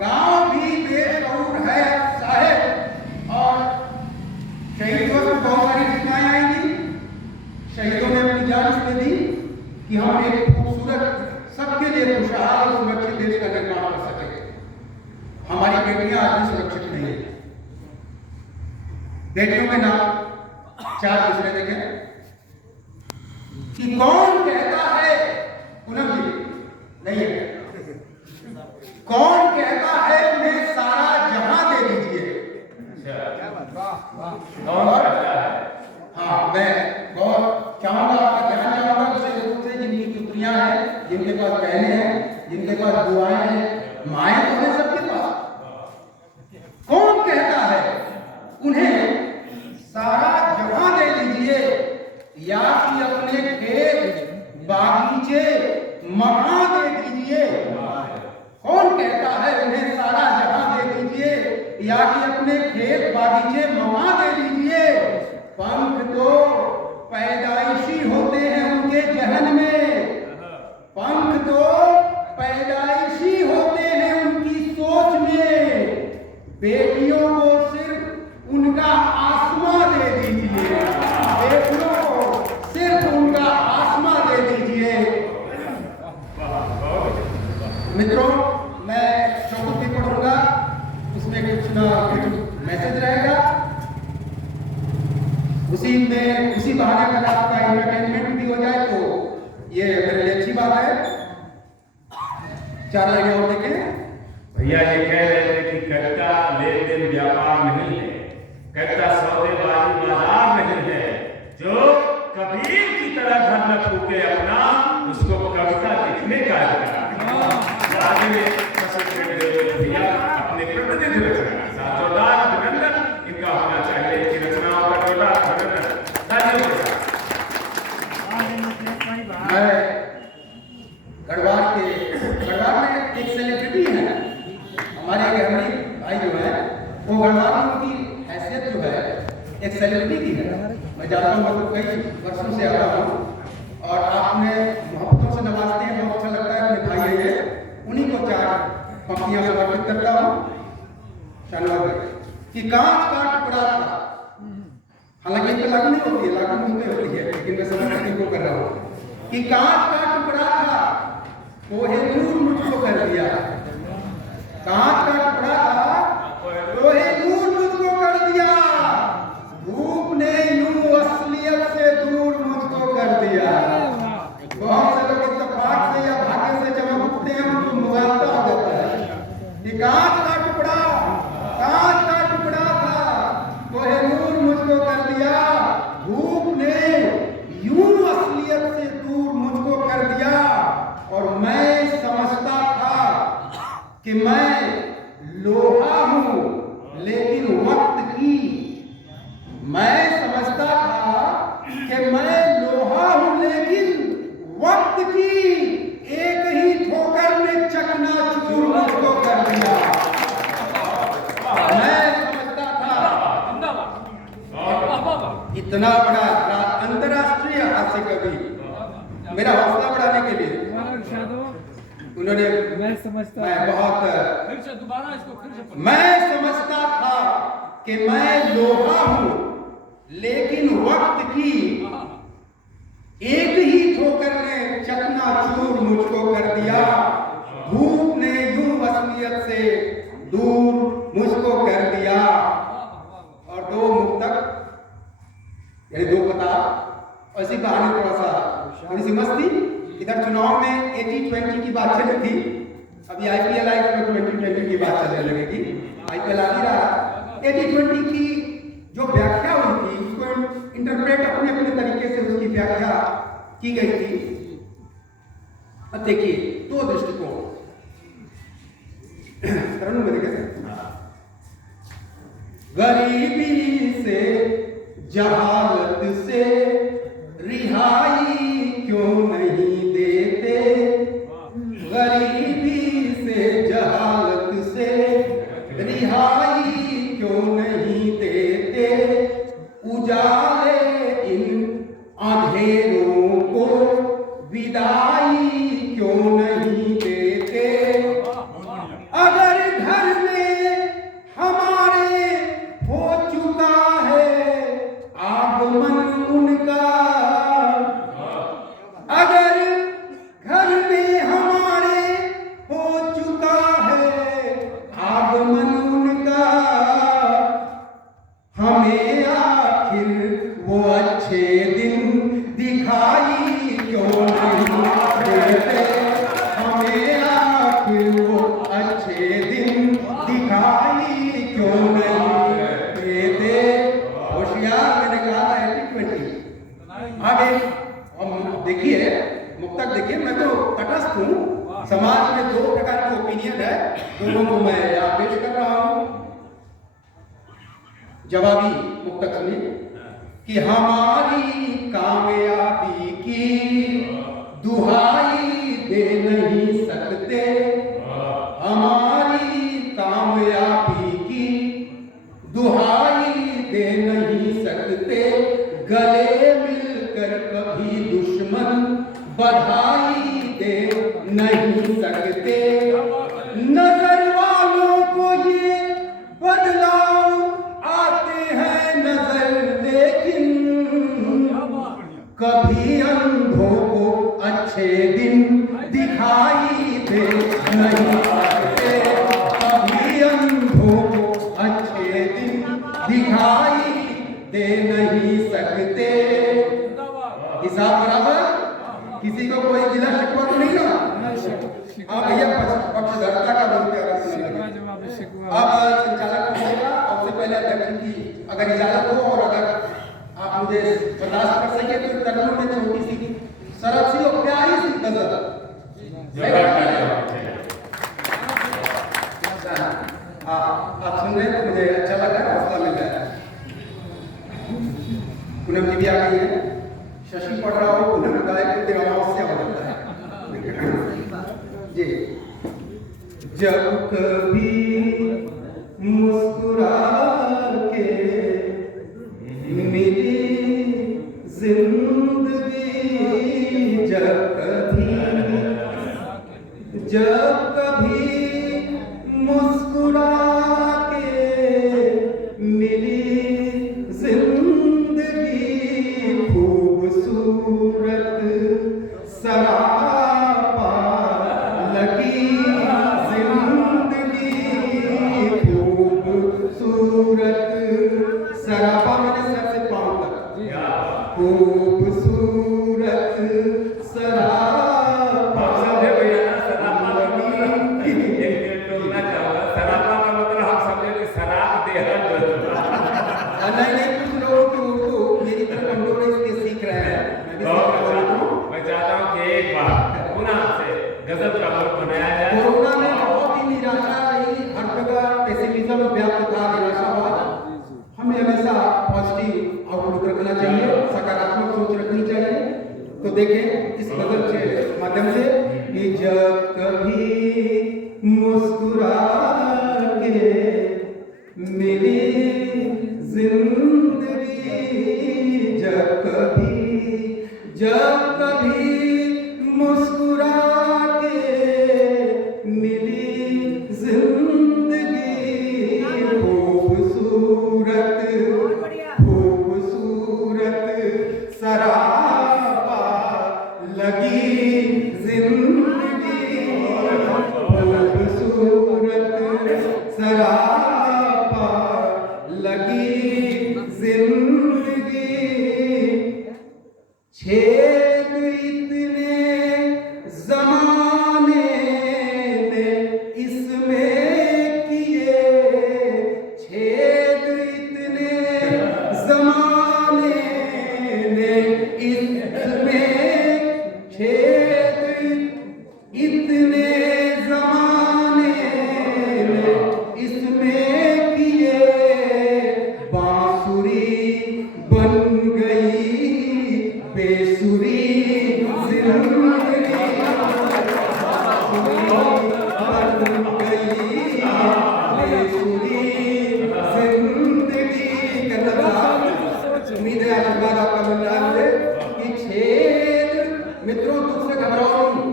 गांव भी बेशऊर है साहब। और शहीद दिवस में बहुत सारी घटनाएं आएंगी। शहीदों ने अपनी जान दे दी कि हम एक खूबसूरत, सबके लिए खुशहाल और सुरक्षित देश का निर्माण कर सके। हमारी बेटियां आज भी सुरक्षित नहीं है। बेटियों के नाम 4 दूसरे देखें कि कौन कहता है, पूनम जी नहीं है, कौन कहता है उन्हें सारा जहां दे दीजिए। हाँ, मैं बहुत चाहूंगा, आपका ध्यान चाहूंगा विशेष रूप से जिनकी पुत्रियां हैं, जिनके पास बहनें हैं, जिनके पास बुआएं हैं, माएं तो हैं सबके पास। कौन कहता है उन्हें सारा जहां दे दीजिए, या कि अपने खेत बागीचे मकान दे दीजिए। कौन कहता है उन्हें सारा जहां दे दीजिए, या कि अपने खेत बागीचे मकान दे दीजिए। पंख तो पैदाइशी होते हैं उनके जहन में, पंख तो पैदाइशी होते हैं उनकी सोच में। बेटियों को सिर्फ उनका आसमां दे दीजिए, बेटियों को सिर्फ उनका आसमां दे दीजिए। मित्रों, मैं शब्द भी पढ़ूंगा, उसमें कुछ ना कुछ मैसेज रहेगा। उसी बहाने अगर आपका एंटरटेनमेंट भी हो जाए तो ये मेरे लिए अच्छी बात है। 4 लाइनें और देखें। भैया ये कह रहे थे कि कट्टा लेन देन व्यापार नहीं है, कट्टा सौदेबाजी बाजार नहीं है। जो कबीर की तरह घर न फूके अपना, उसको कविता लिखने का अधिकार। आगे में भैया अपने प्रतिनिधि रचना साथ जोरदार अभिनंदन इनका होना चाहिए। इनकी रचनाओं का जोरदार अभिनंदन तालियों के साथ। गढ़वाल में एक सेलिब्रिटी है, हमारे गहमरी भाई जो है, वो गढ़वाल में उनकी हैसियत जो है एक सेलिब्रिटी की है। मैं जानता हूँ, मैं तो कई वर्षों से आता हूँ और आपने मोहब्बतों से नवाजते हैं, बहुत अच्छा लगता है। अपने भाई है ये, उन्हीं को 4 पंक्तियां समर्पित करता हूँ। शानवार कि कांच का टुकड़ा था, हालांकि इनको लागू नहीं होती है, लागू मुझे होती है, लेकिन मैं समझ इनको कर रहा हूँ कि कांच का टुकड़ा था, कोहिनूर मुझको कर दिया। कांच का टुकड़ा था, कोहिनूर मुझको कर दिया। धूप ने यूं असलियत से दूर मुझको कर दिया। बहुत से लोग इत्तेफाक से या भाग्य से जब उठते हैं उनको मुआवजा हो जाता है। कि कांच का टुकड़ा था, कोहिनूर मुझको कर दिया, धूप ने यूं असलियत से दूर मुझको कर दिया। और मैं समझता था कि मैं लोहा हूं लेकिन वक्त की, मैं समझता था कि मैं लोहा हूं लेकिन वक्त की एक ही ठोकर ने चकनाचूर मुझको कर दिया। मैं समझता था इतना बड़ा अंतरराष्ट्रीय हास्य कवि मेरा हौसला बढ़ाने के लिए उन्होंने मैं समझता था कि मैं लोहा हूं लेकिन वक्त की एक ही ठोकर ने चकनाचूर मुझको कर दिया। धूप ने यूं असलियत से दूर मुझको कर दिया। और दो मुक्तक यानी दो कतार, ऐसी कहानी थोड़ी सी मस्ती। इधर चुनाव में 80-20 की बात चली थी, अभी आईपीएल आई तो 20-20 की बात चलने लगेगी। आईपीएल आ ही रहा। 80-20 की जो व्याख्या हुई थी उसको इंटरप्रेट अपने अपने तरीके से उसकी व्याख्या की गई थी। अब देखिए दो दृष्टिकोण तरनु में देखें। गरीबी से जहालत से रिहाई क्यों नहीं देते, गरीबी से जहालत से रिहाई क्यों नहीं देते, उजाले इन अंधेरों को विदाई क्यों नहीं देते। अगर घर में हमारे हो चुका है आगमन उनका, अगर घर में हमारे हो चुका है आगमन उनका, हमें आखिर वो अच्छे दिन दिखाई क्यों नहीं देते, हमें आखिर वो अच्छे दिन दिखाई क्यों नहीं देते। होशियार मैंने कहा था 80-20। आगे देखिए मुक्तक देखिए, मैं तो तटस्थ हूं, समाज में दो प्रकार के ओपिनियन है, दोनों को मैं यहाँ पेश कर रहा हूं। जवाबी मुक्तक सुनिए कि हमारी कामयाबी की दुहाई दे नहीं सकते, हमारी कामयाबी की दुहाई दे नहीं सकते, गले मिलकर कभी दुश्मन बधाई दे नहीं सकते। नजर वालों को ये बदलाव आते हैं नजर, लेकिन कभी अंधों को अच्छे दिन दिखाई दे नहीं सकते, कभी अंधों को अच्छे दिन दिखाई दे नहीं सकते। हिसाब बराबर, किसी को कोई गिला शिकवा तो नहीं ना? हाँ भैया, पक्षधरता का बहुत प्यारा अब संचालक को होगा। सबसे पहले अध्यक्ष की अगर इजाजत हो और अगर आप मुझे बर्दाश्त कर सके तो तरनों में छोटी सी सरल सी और प्यारी सी गजल। आप सुन रहे हैं तो मुझे अच्छा लग रहा है, हौसला मिल रहा है। पूनम जी भी आ गई है, शशि पढ़ रहा हो, पूनम गाय को तेरा अमावस्या हो जाता है जी। जब कभी मुस्कुरा के मिली जिंदगी, जब कभी मुस्कुरा के मिली जिंदगी खूबसूरत नहीं नहीं, कुछ लोगों की उर्दू मेरी तरह कमजोर है इसलिए सीख रहे हैं, मैं भी सीख बहुत रहा अच्छा। हूँ। मैं चाहता हूँ कि एक बार पुनः से गजब का मूड बनाया जाए। कोरोना में बहुत ही निराशा रही, हर जगह पेसिमिज्म व्याप्त था, निराशावाद। हमें हमेशा पॉजिटिव आउटलुक रखना चाहिए, सकारात्मक सोच रखनी चाहिए। तो देखें इस गजल के माध्यम से कि जब कभी मुस्कुरा के मिली जिंदगी, जब कभी मुस्कुरा के मिली जिंदगी, खूबसूरत सरापा लगी जिंदगी, खूबसूरत सरापा लगी जिंदगी, छेद इतने जमाने ने इसमें किए, छेद इतने जमाने ने इसमें, छेद इतने जमाने ने इसमें किए, बांसुरी बन गई बेसुरी जिंदगी, बांसुरी बन गई बेसुरी जिंदगी। उम्मीद है आशीर्वाद आपका मिल रहा है कि छेद, मित्रों दुख से घबराओ नहीं,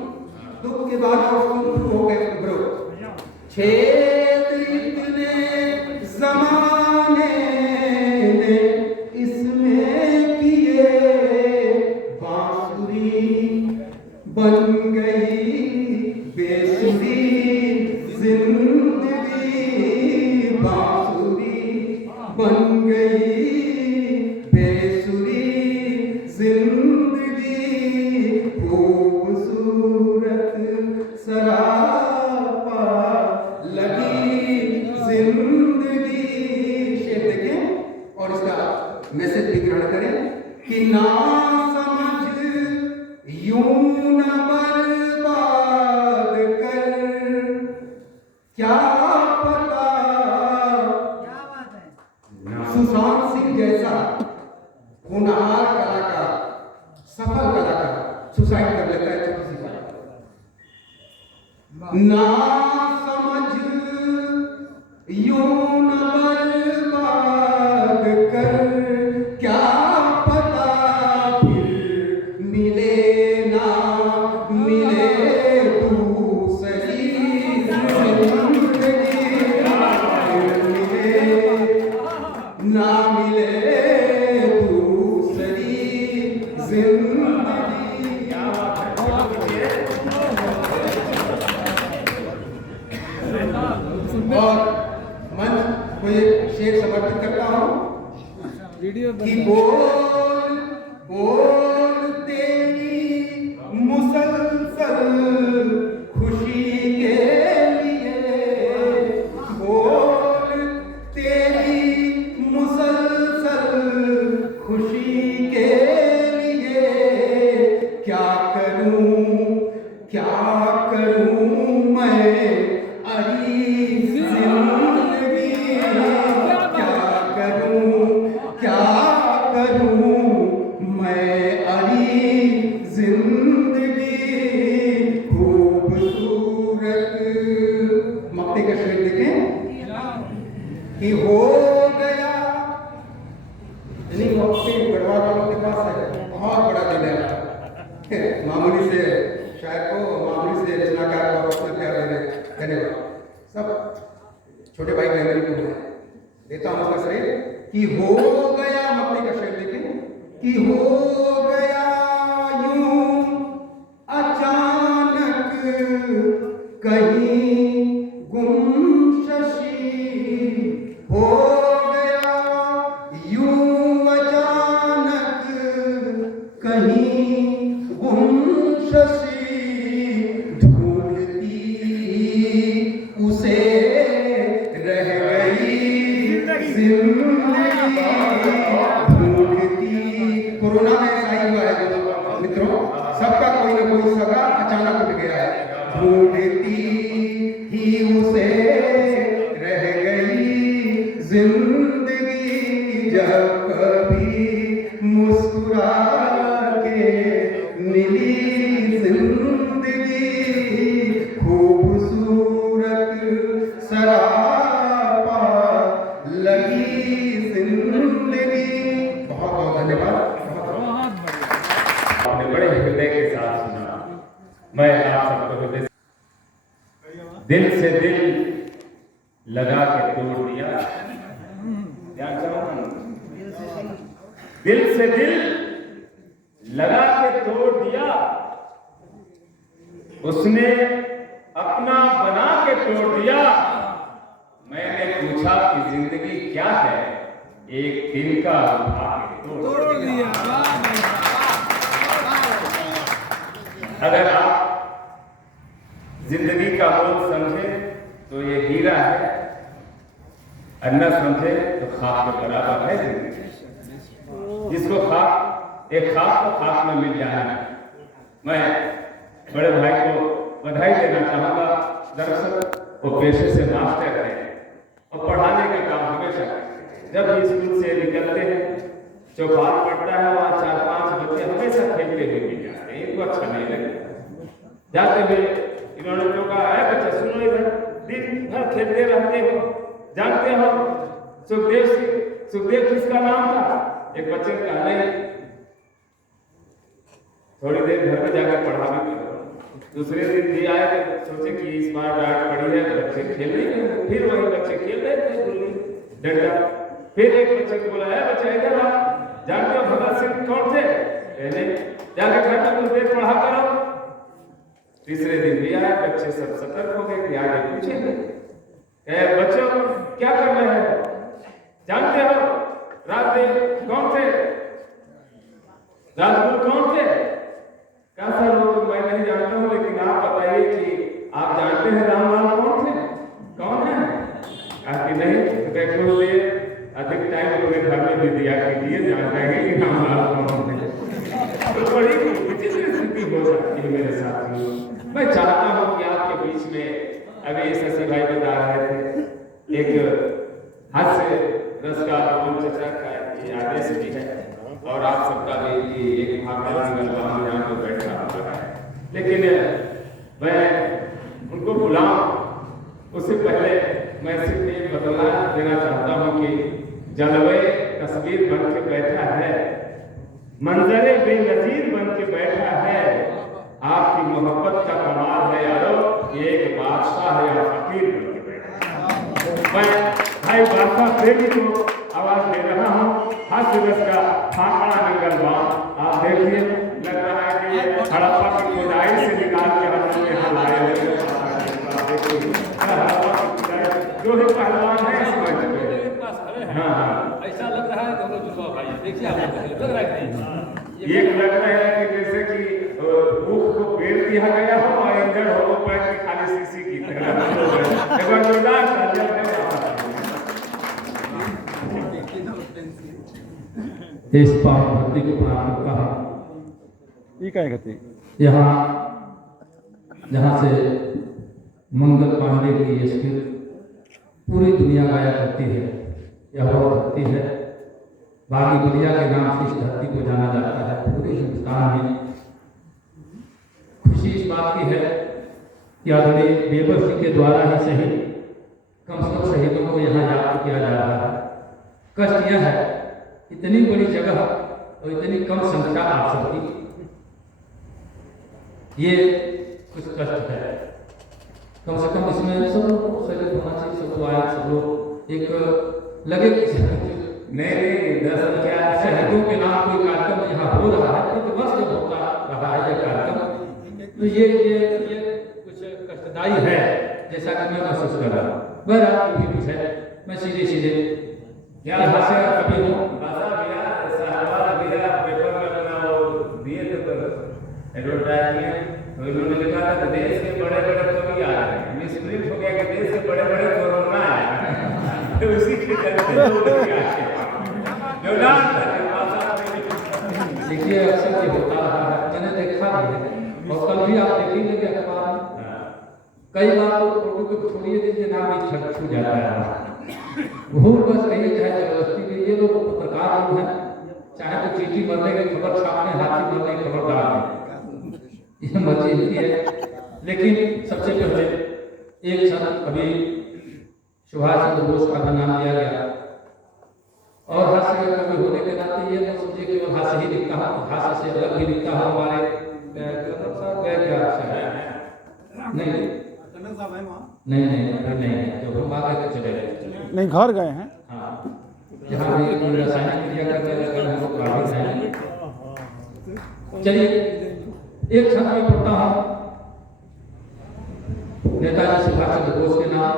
दुख के बाद और सुख हो गए उभरो। छेद इतने जमाने ने इसमें किए, बांसुरी बन गई बेसुरी जिंदगी, बांसुरी बन गई बेसुरी जिंदगी, खूबसूरत सरापा लगी जिंदगी। शेर देखें और इसका मैसेज भी ग्रहण करें कि ना समझ यूं न बर्बाद कर, क्या पता सुशांत सिंह जैसा होनहार कलाकार, सफल कलाकार सुसाइड कर लेता है छोटी सी बात। ना समझ यूं न बर्बाद कर, क्या पता फिर मिले ना मिले दूसरी जिंदगी, मिले ना मिले दूसरी जिंदगी। और मन को ये शेर समर्पित करता हूँ कि बोल बोल तेरी मुसलसल खुशी के लिए, बोल तेरी मुसलसल खुशी के लिए, क्या करूं मैं अड़ी जिंदगी, क्या करूं मैं अड़ी जिंदगी, खूबसूरत। मक्ते का शेर देखें कि हो गया, नहीं मक्ते गढ़वाल वालों के पास है, बहुत बड़ा दिल है, मामूली से शायर को, मामूली से रचनाकार को अपना प्यार देने वाला सब छोटे भाई बहन को देता हूं उसका श्रेय कि हो गया। मक्ते का शेर देखें कि हो गया यूं अचानक कहीं गुमशशी, हो गया यूं अचानक कहीं गुमशशी, ढूंढती उसे रह गई जिंदगी ढूंढती। कोरोना में ऐसा ही हुआ है मित्रों, सबका कोई ना कोई सगा अचानक उठ गया है। ढूंढती ही उसे रह गई जिंदगी, जब कभी मुस्कुरा के मिली जिंदगी, खूबसूरत सरापा लगी जिंदगी। बहुत बहुत धन्यवाद। आपने बड़े हृदय के साथ सुना। मैं आप सबको हृदय दिल से दिल लगा के तोड़ दिया। ध्यान से दिल से दिल लगा के तोड़ दिया, उसने अपना बना के तोड़ दिया। मैंने पूछा कि जिंदगी क्या है, एक दिन का उठा के तोड़ दिया। अगर आप जिंदगी का मोल समझे तो ये हीरा है, और न समझे तो खाक के बराबर है जिंदगी। जिसको खाक, एक खाक को खाक में मिल जाना है। मैं बड़े भाई को बधाई देना चाहूंगा। दरअसल वो पेशे से मास्टर है और पढ़ाने का काम हमेशा करते हैं। जब भी स्कूल से निकलते हैं, चौपाल पड़ता है, वहाँ 4-5 बच्चे हमेशा खेलते हुए मिल जाते हैं। इनको अच्छा नहीं लगता। जाते हुए इन्होंने तो कहा, है बच्चे सुनो, इधर दिन भर खेलते रहते हो, जानते हो सुखदेव किसका नाम था? एक बच्चे ने कहा, नहीं, थोड़ी देर घर में जाकर पढ़ा भी करो। दूसरे दिन भी आए तो सोचे कि इस बार डांट पड़ी है तो बच्चे खेल नहीं गए। फिर वही बच्चे खेल रहे थे गुल्ली डंडा। फिर एक बच्चे को बोला, है बच्चा इधर आ, जानते हो भगत सिंह कौन थे? कहने जाकर घर में कुछ देर पढ़ा करो। तीसरे दिन भी आए, बच्चे सब सतर्क हो गए कि आगे पूछेंगे। बच्चों क्या कर रहे हो, जानते हो राजदेव कौन थे, राजगुरु कौन थे? क्या सर वो तो मैं नहीं जानता हूँ, लेकिन आप बताइए कि आप जानते हैं रामलाल कौन थे, कौन है? आपकी नहीं तो देखो, ये अधिक टाइम अपने घर में भी दिया कीजिए, जान जाएंगे कि रामलाल कौन थे। तो बड़ी विचित्र स्थिति हो जाती है मेरे साथियों। मैं चाहता हूँ कि आपके बीच में अभी शशि भाई बता रहे थे, एक हास्य रस का चर्चा का ये आदेश भी है और आप सबका भी कि एक महात्मा यहाँ पर बैठा हुआ है। लेकिन मैं उनको बुलाऊं उससे पहले मैं सिर्फ एक बदला देना चाहता हूँ कि जलवे तस्वीर बन के बैठा है, मंजरे बेनजीर बन के बैठा है, आपकी मोहब्बत का कमाल है यारो, ये एक बादशाह है या फकीर बन के बैठा है। मैं भाई बादशाह प्रेमी को आवाज दे रहा हूँ। हास्य रस का फाकड़ा नंगलवान आप देखिए, लग रहा है कि ये हड़प्पा की खुदाई से निकाल के हम लोग यहाँ लाए हुए हैं। जो ही पहलवान है इस मंच पे, हाँ हाँ, ऐसा लग रहा है दोनों जुड़वा भाई, देखिए आप लग रहा है कि ये लग रहा है कि जैसे कि ऊख को पेड़ दिया गया हो और इंजन हो वो पैर की खाली शीशी की तरह। एक बार जोरदार तालियां दें। इस पावन धरती को प्रणाम करता हूँ। यहाँ जहाँ से मंगल पांडे की ये स्थित पूरी दुनिया गाया करती है, यह वो धरती है। बागी बलिया के नाम से इस धरती को जाना जाता है पूरे हिंदुस्तान में। खुशी इस बात की है कि आदरणीय बेबर सिंह के द्वारा ही सही कम से कम शहीदों को यहाँ याद किया जा रहा है। कष्ट यह है, इतनी बड़ी जगह और इतनी कम संख्या आप सबकी, ये कुछ कष्ट है। कम से कम इसमें सब लोग सहयोग होना चाहिए, सब लोग आए, सब लोग एक लगे कि नहीं क्या शहीदों के नाम कोई कार्यक्रम यहाँ हो रहा है, प्रतिवर्ष जब होता रहा है यह कार्यक्रम, तो ये कुछ कष्टदायी है जैसा कि मैं महसूस कर रहा हूँ। बहरहाल भी कुछ है, मैं सीधे क्या यहाँ से कभी हूँ पेपर में अपना वो दिए थे एडवर्टाइजमेंट, तो इन्होंने लिखा था देश के बड़े बड़े कवि आ रहे हैं, मिसप्रिंट हो गया कि देश के बड़े बड़े कोरोना आए। तो उसी के चलते देखिए अक्सर ये होता रहा है, मैंने देखा भी है और कल भी आप देख ही लेंगे अखबार में। कई बार तो लोगों को छोड़िए दीजिए नाम ही छू जाता है, भूल बस कहिए चाहे जबरदस्ती के। ये लोग पत्रकार लोग हैं, चाहे तो चीटी मरने की खबर छापने, हाथी मरने की खबर डाल दें, ये मर्जी इनकी है। लेकिन सबसे पहले एक क्षण अभी सुभाष चंद्र बोस का भी नाम लिया गया और हास्य का कवि होने के नाते ये न समझिए केवल हास्य ही लिखता हूँ, हास्य से अलग भी लिखता हूँ। हमारे नहीं नहीं नहीं जो हम आगे के चले गए नहीं घर गए हैं। हाँ, जहाँ भी रासायनिक क्रिया करने लगे हम लोग बाधित हैं। चलिए एक क्षण में पढ़ता हूँ नेताजी सुभाष चंद्र बोस के नाम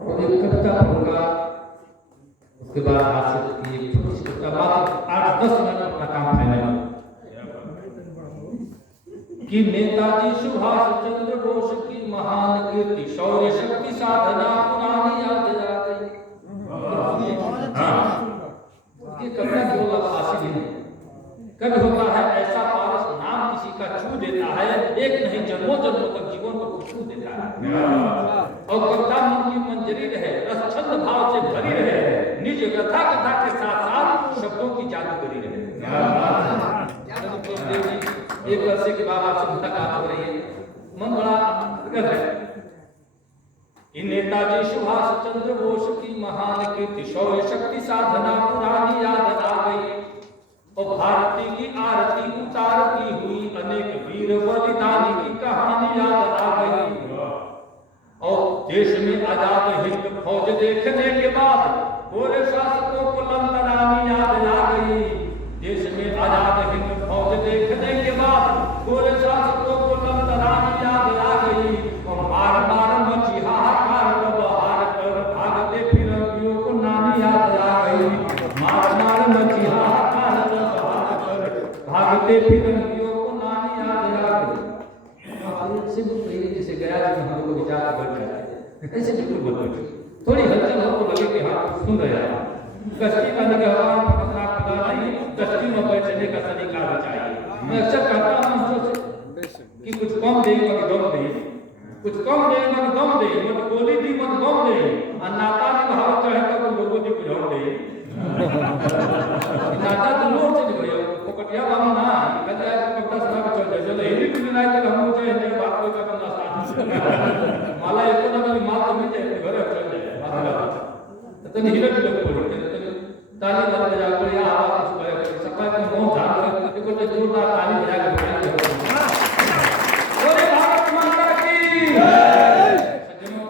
और एक कविता पढ़ूंगा, उसके बाद हास्य की एक छोटी सी कविता, मात्र 8-10 मिनट अपना काम फाइनल कि नेताजी सुभाष चंद्र बोस की महान कीर्ति शौर्य शक्ति साधना पुरानी याद आ गई। ये कविता केवल हास्य नहीं, कभी होता है ऐसा पारस नाम किसी का छू देता है, एक नहीं जन्मों जन्मों तक जीवन को खुशबू देता है। और कविता मन की मंजरी रहे, रस छंद भाव से भरी रहे, निज व्यथा कथा के साथ साथ शब्दों की जादूगरी रहे। एक वर्ष के बाद आपसे मुलाकात हो रही है, मन बड़ा गद है। इन नेताजी सुभाष चंद्र बोस की महान कीर्ति शौर्य शक्ति साधना पुरानी याद आ गई और भारती की आरती उतारती हुई अनेक वीर बलिदानी की कहानी याद आ गई। और देश में आजाद हिंद फौज देखने के बाद पूरे शासकों को लंतरानी याद आ गई। देश में आजाद हिंद फौज देखने के बाद पूरे शासकों को लंतरानी याद आ गई और बार बार मची हाहाकार का बहार कर भागते फिरंगियों को नानी याद आ गई। मार मार मची हाहाकार का बहार कर भागते फिरंगियों को नानी याद आ गई। से जैसे गया जी हम लोग विचार कर रहे हैं, ऐसे बिल्कुल मत बैठिए, थोड़ी हलचल हो तो लगे कि हाँ सुन रहे हैं। कश्ती का निगहबान पकड़ना खुदा नहीं, कश्ती में बैठने का तरीका भी चाहिए। मैं अक्सर कहता हूँ हमसे कि कुछ कम दे मत दम दे, कुछ कम दे मत दम दे, मत गोली दी मत गम दे, और नाता निभाओ चाहे तो लोगों की बुझाओ दे। नाता तो लोग से निभाओ, पकड़िया बाबू ना कहते हैं पकड़ा सुना के चल जाए, चलो हिंदी भी नहीं तो हम मुझे हिंदी बात कोई का बंदा माला एक ना वाली माल तो मिल जाए घर चल जाए तो नहीं हिलक हिलक बोलते ताली बजा कर या आवाज कुछ करे सफाई को मुंह झाड़ कर को तो जोरदार ताली बजा के बोले भारत माता की जय। सज्जनों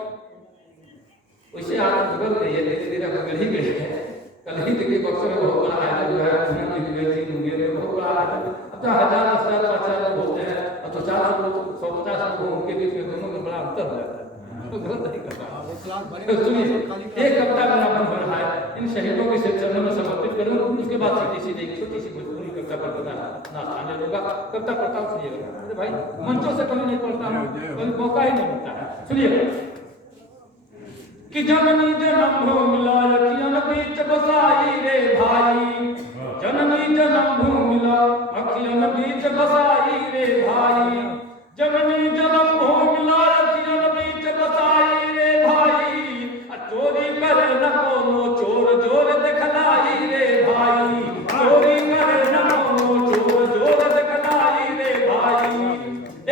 वैसे आप बदल गई है, धीरे धीरे बदल ही गई है। कल ही देखिए बक्सर में बहुत बड़ा आयोजन जो है दुनिया की गई मुंगेर में बहुत बड़ा आयोजन, अब तो 1000-5,000 लोग होते हैं, अब तो 400 लोग 150 लोग उनके बीच में दोनों में बड़ा अंतर है। सुनिए एक कविता मेरा मन हो रहा है, इन शहीदों के चरणों में समर्पित करूं, उसके बाद सीधी एक छोटी सी भोजपुरी कविता पढ़ना ना स्थानीय होगा। कविता पढ़ता हूँ सुनिएगा। अरे भाई मंचों से कभी नहीं पढ़ता हूँ, कभी मौका ही नहीं मिलता है। सुनिएगा कि जननी जन्म भूमि अखियन बीच बसाई रे भाई, जननी जन्म भूमि अखियन बीच बसाई रे भाई, जननी जन्म भूमि अखियन बीच बसाई रे भाई, चोरी करे न कोनो चोर जोर दिखलाई रे भाई, चोरी करे न कोनो चोर जोर दिखलाई रे भाई,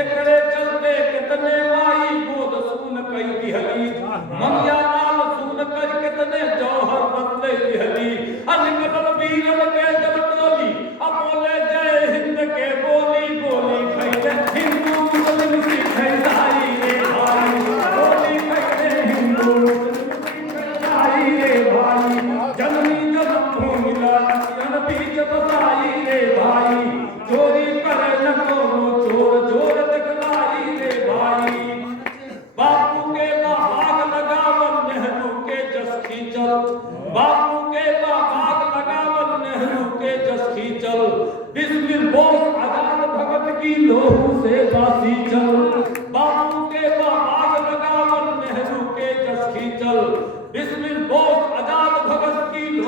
एकरे चलते कितने माई गोद सुन कई दिहली, ममिया नाम सुन कर कितने जौहर बदले दिहली, अनकल वीरन के जब टोली अब बोले जय हिंद के बोली बोली खैले हिंदू मुस्लिम सिख ईसाई रे भाई, बोली खैले हिंदू ईसाई रे भाई, जननी जन्म भूमि अखियन बीच बसाई रे भाई, चोरी करे न कोनो चोर जोर दिखलाई रे भाई, बापू के बाग लगावन नेहरू के जस खींचल, बापू के बाग लगावन नेहरू के जस खींचल, बिस्मिल बोस आजाद भगत की लोहू से बासी चल, बापू के बाग लगावन नेहरू के जस खींचल, बिस्मिल बोस आजाद भगत की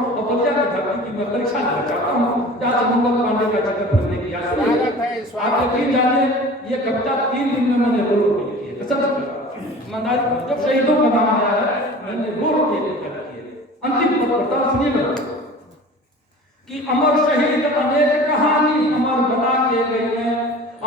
हूँ और बलिया की धरती की मैं परीक्षा लेना चाहता हूँ जहाँ से मंगल पांडे का चक्कर करने की याद स्वागत है, आप स्वागत यकीन जानिए ये कविता 3 दिन में मैंने 2 रुपये लिखी है कसम से ईमानदारी जब शहीदों का नाम आया है मैंने 2 रुपये लिखी है अंतिम पद पढ़ता सुनिएगा कि अमर शहीद अनेक कहानी अमर बना के गए हैं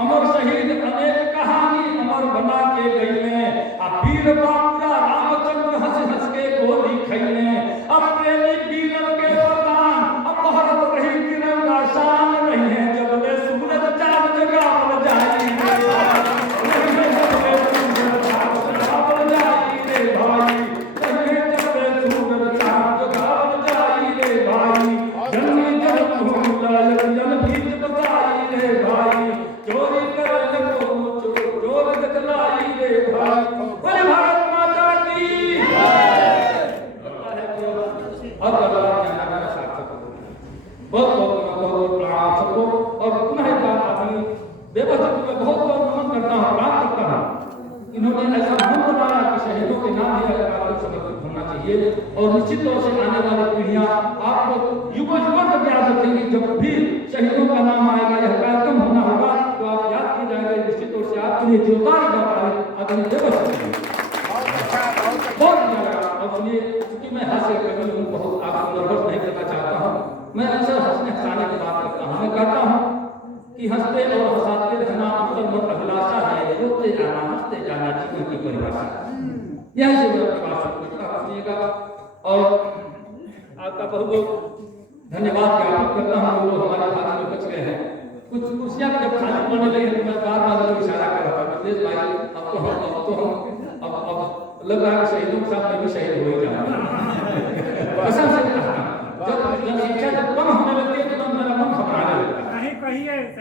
अमर शहीद अनेक कहानी अमर बना के गए हैं अब वीर बाबूरा रामचंद्र हंस हंस के गोली खैले अब प्रेमी वीरन के वरदान अब भारत रही तिरंगा शान रही है जब ले सूरज चांद जगावल जाई इन्होंने ऐसा मन बनाया कि शहीदों के नाम ही अगर समर्पित होना चाहिए और निश्चित तौर से आने वाली पीढ़ियां आपको युवा युवा तक याद रखेंगी जब भी शहीदों का नाम आएगा यह कार्यक्रम होना होगा तो आप याद किए जाएंगे निश्चित तौर से आपके लिए जोरदार बात है आदरणीय देवस्व बहुत और सुनिए क्योंकि मैं हास्य कवि हूँ बहुत आपको नर्वस नहीं करना चाहता हूँ मैं अक्सर हंसने हंसाने की बात करता हूँ मैं कहता हूँ कि हंसते और हंसाते रहना उत्तर मत अभिलाषा है रोते जाना हंसते जाना जीवन की परिभाषा यही से मैं आपके पास करता सुनिएगा और आपका बहुत बहुत धन्यवाद ज्ञापित करता हूँ जो हमारे हाथ में बच गए हैं कुछ कुर्सियां जब खाली पड़ने लगी तो मैं बार इशारा कर रहा था देश भाई अब तो हम अब लग रहा है शहीदों के साथ मैं भी शहीद हो ही जाऊंगा कसम से जब जनसंख्या जब कम होने लगती है तो मेरा मन घबराने लगता है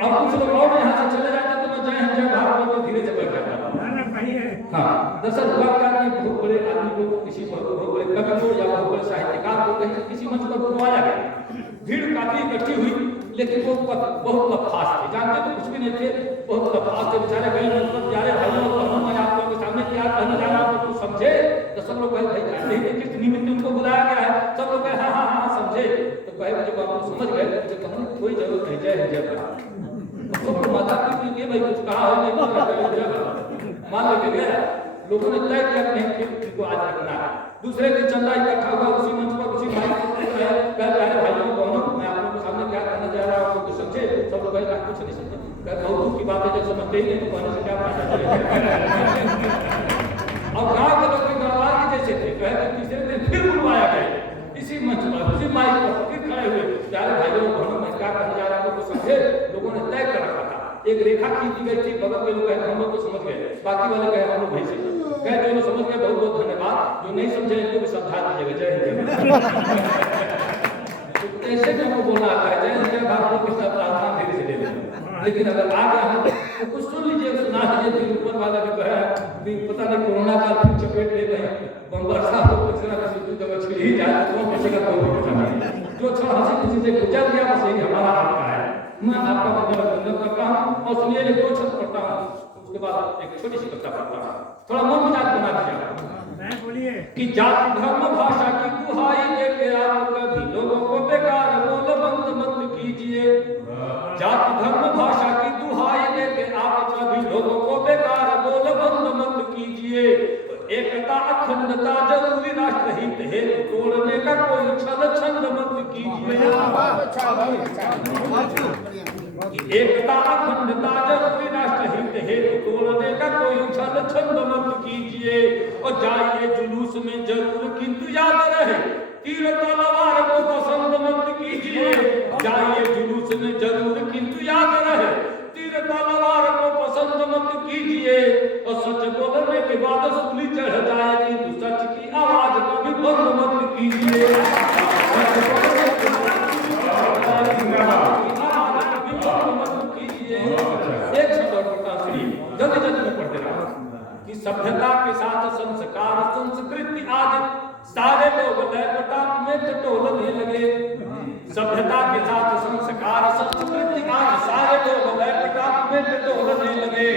और कुछ लोग और यहाँ से चले जाते तो मैं जय हिंद जय भारत बोल धीरे से बैठ जाता हाँ दरअसल हुआ क्या कि बहुत बड़े आदमी को किसी बहुत बड़े कवि को या बहुत बड़े साहित्यकार को कहीं किसी मंच पर बुलवाया गया भीड़ काफी इकट्ठी हुई लेकिन वो बहुत लफास थे जानते तो कुछ भी नहीं थे बहुत लफास थे बेचारे गए मतलब प्यारे भाइयों और बहनों मैं आप लोगों के सामने क्या कहने जा रहा हूँ तो कुछ समझे तो सब लोग भाई जानते ही किस निमित्त उनको बुलाया गया है सब लोग हाँ हाँ हाँ समझे तो कहे जब आप समझ गए मुझे कहने की कोई जरूरत नहीं जय जय भारत तो माता पिता ने भाई कुछ कहा है नहीं मान लेके गया लोगों ने तय किया नहीं को आज रखना है दूसरे दिन चंदा इकट्ठा हुआ उसी मंच पर उसी माइक पर प्यारे भाइयों बहनों मैं आप लोगों के सामने क्या कहने जा रहा हूँ कुछ समझे सब लोग कुछ नहीं समझे बहुत दुख की बात है जब समझते ही नहीं तो कहने से क्या फायदा चलेगा और गाँव के लोग गणवार के जैसे थे कहे तीसरे दिन फिर बुलवाया गया इसी मंच पर उसी माइक पर फिर खड़े हुए प्यारे भाइयों बहनों मैं क्या कहने जा रहा हूँ कुछ समझे लोगों ने तय कर रखा था एक रेखा खींची गई थी बगल के लोग कहे हम लोग तो समझ गए बाकी वाले कहे हम लोग नहीं समझे कहे जो समझ गए बहुत बहुत धन्यवाद जो नहीं समझे इनको भी समझा दीजिएगा जय हिंद ऐसे भी हमको बोलना आता है जय हिंद जय भारत के साथ प्रार्थना धीरे से ले लें लेकिन अगर आ गया हम तो कुछ सुन लीजिए सुना लीजिए फिर ऊपर वाला भी कहे भी पता नहीं कोरोना का फिर चपेट ले गए बरसात हो किसी ना किसी जगह छिड़ ही जाए तो किसी का कोई पता नहीं जो क्षण हंसी खुशी से गुजर गया बस यही हमारा आपका है मैं आपका मनोरंजन करता हूँ और सुनिए एक 2 छंद पढ़ता हूँ उसके बाद एक छोटी सी कविता पढ़ता हूँ थोड़ा मन मिजाज बना दीजिएगा बोलिए कि जाति धर्म भाषा की दुहाई देके आप कभी लोगों को बेकार बोल बंद मत कीजिए जाति धर्म भाषा की दुहाई देके आप कभी लोगों को बेकार बोल बंद मत कीजिए एकता अखंडता जरूरी राष्ट्र हित हेतु तोड़ने का कोई छल छंद मत कीजिए एकता अखंडता जरूरी राष्ट्र हित हेतु तोड़ने का कोई छल छंद मत कीजिए और जाइए जुलूस में जरूर किंतु याद रहे तीर तलवार को पसंद मत कीजिए जाइए जुलूस में जरूर किंतु याद रहे तीर तलवार को पसंद मत कीजिए और सच बोलने के बाद सूली चढ़ जाए किंतु सच की आवाज कभी बंद मत कीजिए एक शब्द और पढ़ता सुनिए जल्दी जल्दी में पढ़ते रहो कि सभ्यता के साथ संस्कार संस्कृति आज सारे लोग लैपटॉप में टटोलने लगे सभ्यता के साथ संस्कार संस्कृति आज सारे लोग लैपटॉप में टटोलने लगे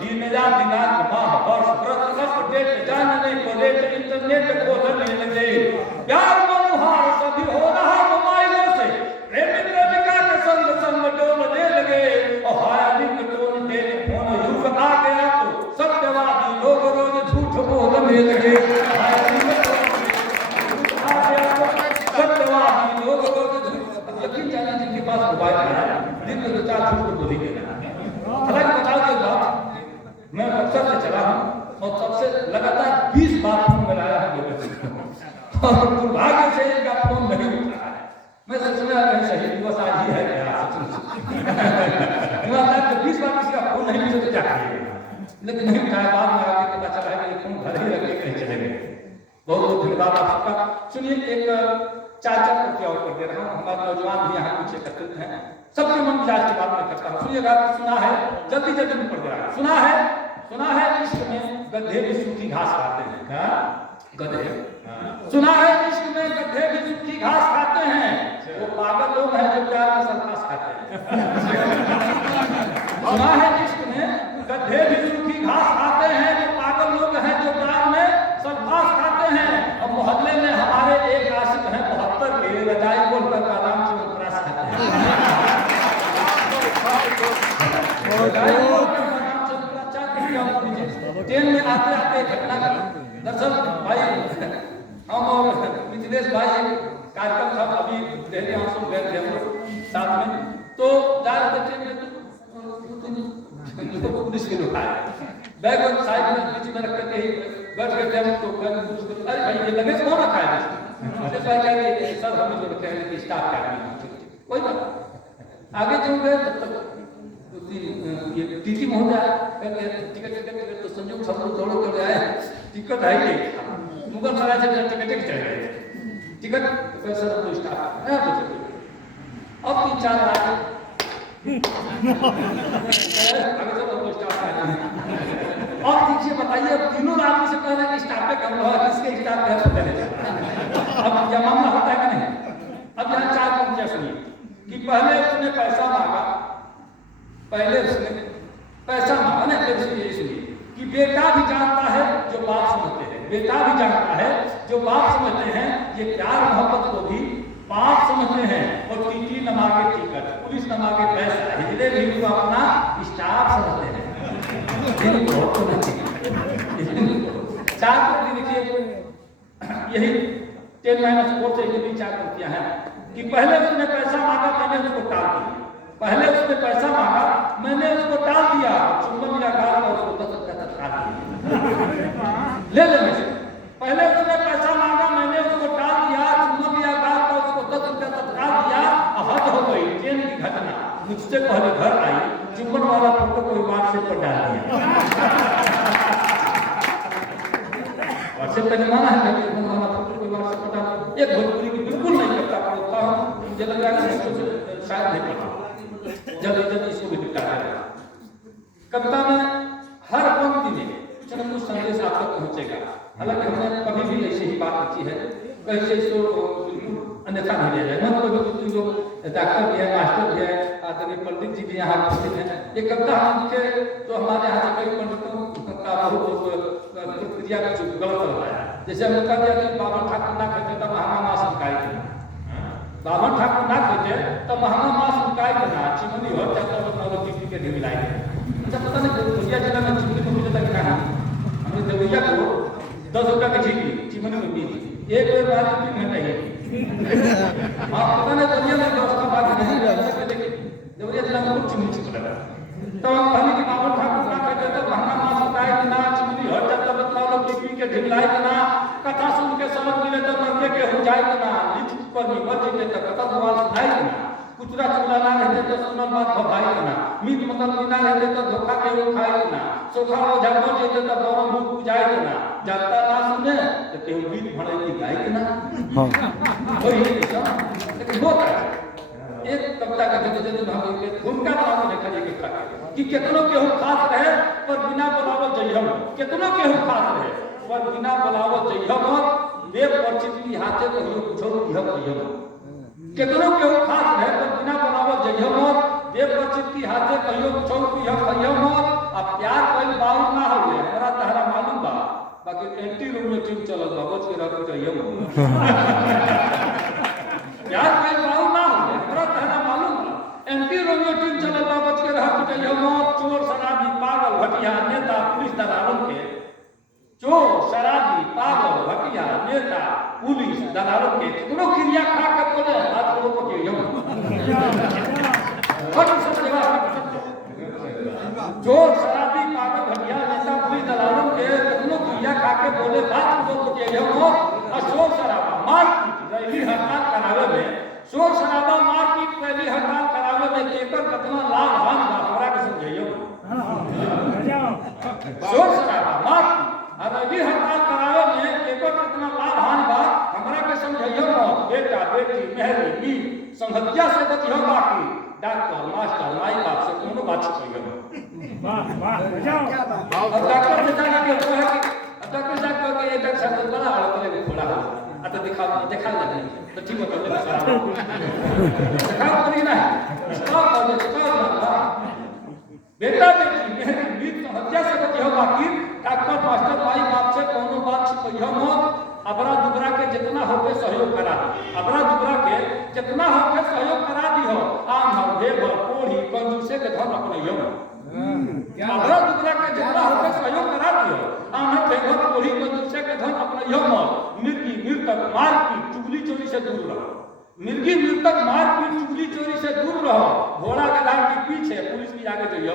दिन रात दिनांक माह वर्ष प्रतिशत डेट जानने को डेट इंटरनेट खोलने लगे प्यार मनोहार सभी हो रहा भाई दिन में 2-4 झूठ तो बोल ही देना। हालांकि बताओ कि बात मैं अक्सर से चला हूँ और तब से लगातार 20 बार फोन मिलाया है मेरे से और दुर्भाग्य से इनका फोन नहीं उठ रहा है। मैं सोच रहा था सही दिवस आज ही है क्या, तो 20 बार किसी का फोन नहीं मिले तो क्या करिएगा, लेकिन नहीं उठाया। बाद में आके पता चला है कि फोन घर ही रख के कहीं चले गए। बहुत बहुत धन्यवाद आप सबका। सुनिए एक 4 रुपया और कर दे रहा हूँ। हमारे नौजवान भी यहाँ कुछ एकत्रित हैं, सबके मन मिजाज की बात मैं करता हूँ। सुनिएगा, सुना है जल्दी जल्दी में पड़ गया। सुना है इश्क में गधे भी सूखी घास खाते हैं। क्या गधे? सुना है इश्क में गधे भी सूखी घास खाते हैं, वो पागल लोग हैं जो प्यार में सल्फास खाते हैं। सुना है इश्क में गधे भी सूखी घास खाते हैं, वो पागल लोग हैं जो प्यार में सल्फास खाते हैं। और मोहल्ले में हमारे एक आशिक हैं 72 के, रजाई बोलकर बादाम चवनप्राश खाते हैं। ट्रेन में आते आते घटना दरअसल भाई हम और मिथिलेश भाई एक कार्यक्रम था, अभी दिल्ली हम सब गए थे हम लोग साथ में, तो जा रहे थे ट्रेन में तो पुलिस के लोग आए, बैग और साइड में बीच में रख करके बैठ गए थे हम। तो अरे भाई ये लगेज कौन रखा है? सर हमें जो रखे हैं स्टाफ का कोई बात। आगे जो गए तब तक ये टीटी महोदय टिकट तो संयोग सब लोग दौड़ कर आए, टिकट है ही नहीं। मुगल सराय से टिकट चले गए, टिकट सर तो स्टाफ अब 3-4 आगे और देखिए बताइए, अब तीनों आदमी से कह रहे हैं कि स्टाफ पे कम रहा, किसके स्टाफ पे पता नहीं। अब यह मामला होता है कि नहीं? अब यहाँ 4 पंक्तियां सुनिए कि पहले उसने पैसा मांगा, नहीं फिर सुनिए सुनिए कि बेटा भी जानता है जो बाप समझते हैं, बेटा भी जानता है जो बाप समझते हैं, ये प्यार मोहब्बत को भी पाप समझते हैं। और टीटी न मांगे टिकट, पुलिस न मांगे पैसा, हिजड़े भी उसको अपना स्टाफ समझते हैं। 4 पंक्ति देखिए, यही 10-4 से ये 4 पंक्तियां हैं कि पहले उसने पैसा मांगा, मैंने उसको टाल दिया। पहले उसने पैसा मांगा, मैंने उसको टाल दिया। चुंबन या गाल और उसको 10 रुपया तत्काल दिया। ले लेने से पहले उसने पैसा मांगा, मैंने उसको टाल दिया। चुंबन या गाल का उसको 10 रुपया तत्काल दिया। हद हो गई ट्रेन की घटना, मुझसे पहले घर आई, चुंबन वाला फोटो कोई व्हाट्सएप पर डाल दिया। व्हाट्सएप पर माना है कि चुंबन वाला फोटो कोई व्हाट्सएप पर डाल। एक भोजपुरी की बिल्कुल नहीं करता पड़ता हूँ, मुझे लग रहा है कि शायद नहीं पढ़ा, जल्दी इसको भी निपटा देगा। कविता में हर पंक्ति में कुछ न कुछ संदेश आप तक पहुंचेगा। हालांकि हमने कभी भी ऐसी ही बात की है, कैसे इसको बिल्कुल अन्यथा नहीं लिया जाए। मतलब जो डॉक्टर भी है, मास्टर भी है, आदरणीय पंडित जी भी यहाँ उपस्थित हैं। ये कविता हम लिखे तो हमारे यहाँ से कई पंडितों का बहुत प्रतिक्रिया गलत लग रहा है। जैसे हमने कहा दिया कि बाबा ठाकुर ना कहते तब महंगा मास निकाय देना, बाबा ठाकुर ना कहते तब महंगा मास निकाय देना, चिमनी हो जाता है चिमनी के ढिलाई। अच्छा पता नहीं दुनिया जिला में चिमनी को मिलता कि नहीं, हमने देवैया को 10 रुपया की झींगी चिमनी में पी, एक बेर बाद 3 घंटे ही। हाँ पता नहीं दुनिया में व्यवस्था बात नहीं देवरिया जिला में कुछ चिमनी छिप लगा। तो हम कहने की बाबा ठाकुर ना कहते तब महंगा मास निकाय देना, चिमनी हट जाता मतलब चिमनी के ढिलाई देना, कथा सुन के समझ मिले तो मरने के हो जाए देना, लिख पर निमर जीते तो कथा दुआ सुनाई देना, कुचरा चुला ना रहते तो सुनल बात भभाई देना, मीत मतलब ना रहते तो धोखा के वो खाई देना, सोखा वो जब जीते तो दोनों मुंह पूजाई देना, जाता ना सुने तो केहू बीत भरे की गाय देना। वही लेकिन होता है एक कविता का जल्दी भाग के भूमिका बनाओ देखा जाए कि कितनों केहू खास रहे पर बिना बुलावो जइहम, कितनों केहू खास रहे पर बिना बुलावो जइहम, देव परिचित की हाथे कहियो कुछो किहम कहियो। कितनों केहू खास रहे पर बिना बुलावो जइहम, देव परिचित की हाथे कहियो कुछो किहम कहियो। अब प्यार कोई बाऊ ना होवे, हमरा तहरा मालूम बा, बाकी एंटी रूम में टीम चलल बा, बच के रह जइहम। प्यार कोई बाऊ ना होवे, हमरा तहरा मालूम बा, एंटी रूम में टीम चलल बा, बच के रह जइहम। चोर शराबी पागल भटिया नेता पुलिस दलालों के, चोर शराबी पागल भटिया नेता पुलिस दलालों के कितनों क्रिया खा कर बोले हाथ को यम करावे में, शोर शराबा मारपीट पहली हड़ताल करावे में केकर कितना लाभ हान बा हमरा के समझियो। शोर शराबा मारपीट और अभी हड़ताल करावे में केकर कितना लाभ हान बा हमरा के समझियो। बेटा बेटी मेहरी बीवी संगतिया से बतियो, बाकी डॉक्टर मास्टर माई बाप से कोनो बात छिपइयो। वाह वाह बजाओ क्या बात। अब डॉक्टर से जाके के कहे कि डॉक्टर साहब कहे कि ये डॉक्टर साहब बड़ा हालत में खोला है तो दिखा लगे तो ठीक हो गया सारा दिखा करी ना स्टॉप बेटा बेटी मेहरी बीवी संगतिया से बतियो, बाकी डॉक्टर मास्टर माई बाप से कोनो बात छिपइयो मत। अबरा दुबरा के जितना होके सहयोग करा, अबरा दुबरा के जितना होके सहयोग करा दियो। आम भर देव भर कोढ़ी कंजूसे के धन अपनइयो। अबरा दुबरा के जितना होके सहयोग करा दियो। आम भर देव भर कोढ़ी कंजूसे के धन अपनइयो मत। मिर्गी मृतक मारपीट चुगली चोरी से दूर रहो। मिर्गी मृतक मारपीट चुगली चोरी से दूर रहो। घोड़ा गधा के पीछे पुलिस की आगे जाइयो।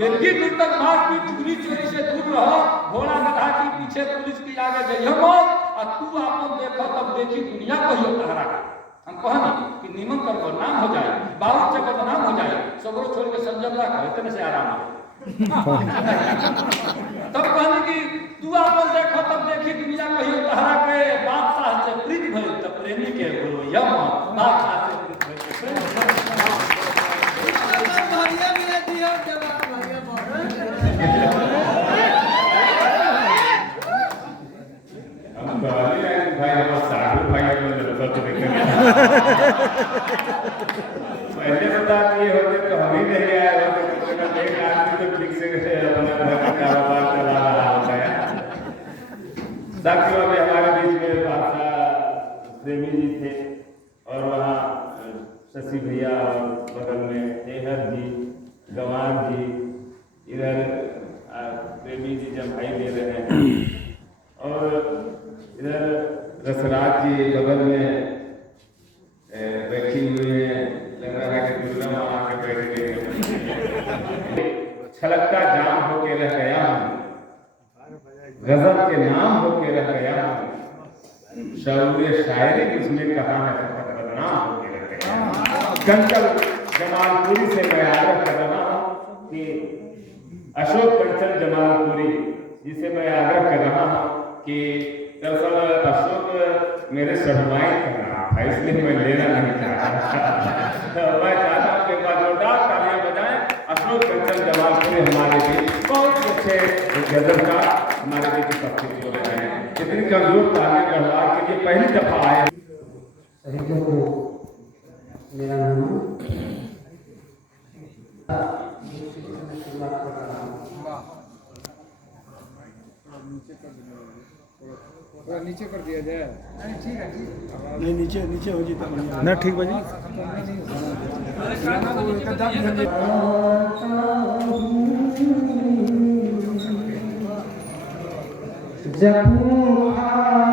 मिर्गी मृतक मारपीट चुगली चोरी से दूर रहो। घोड़ा गधा के पीछे पुलिस की आगे जाइयो मत। और तू आपन देखो तब देखी दुनिया कहियो तहरा के। हम कहनी कि निमन कर बदनाम हो जाए, बाबू से बदनाम हो जाए, सबरो छोड़ के संजम ना कहे इतने से आराम है। तब कहनी कि तू आपन देखो तब देखी दुनिया कहियो तहरा के। बादशाह से प्रीत भइल त प्रेमी के बोलो यम, बादशाह से प्रीत भइल त प्रेमी बढ़िया मिले दियो जवाब बढ़िया बोल। हम कहले भाई हम साधु भाई को लगता तो देखने पहले बता दिए होते तो हम ही नहीं आए होते। एक आदमी तो ठीक से अपना घर का कारोबार चला रहा होता है। साथियों अभी हमारे बीच में बादशाह प्रेमी जी थे और वहाँ शशि भैया और बगल में हेहर जी, गंवार जी, इधर प्रेमी जी जमाई दे रहे हैं और इधर रसराज जी बगल में बैठी हुई है। लग रहा है कि दुर्गा माँ के बैठ गए। छलकता जाम होके रह गया हूँ, गजब के नाम होके रह गया हूँ। शौर्य शायरी उसने कहा है बदनाम होके रह गया। कंचल जमालपुरी से मैं आग्रह कर रहा हूँ कि अशोक कंचल जमालपुरी जिसे मैं आग्रह कर रहा हूँ कि दरअसल अशोक मेरे शर्माई कर रहा था, इसलिए मैं लेना नहीं चाहता। तो मैं चाहता हूँ कि एक बार जोरदार तालियां बजाएं। अशोक कंचल जमालपुरी हमारे बीच बहुत अच्छे गजल का हमारे बीच उपस्थित हो रहे हैं। इतनी कमजोर तालियां गढ़वाल के लिए पहली दफा आए। शहीदों को मेरा नाम नीचे कर दिया जाए। ठीक है नहीं नीचे नीचे हो जीता ना ठीक बजी जब आता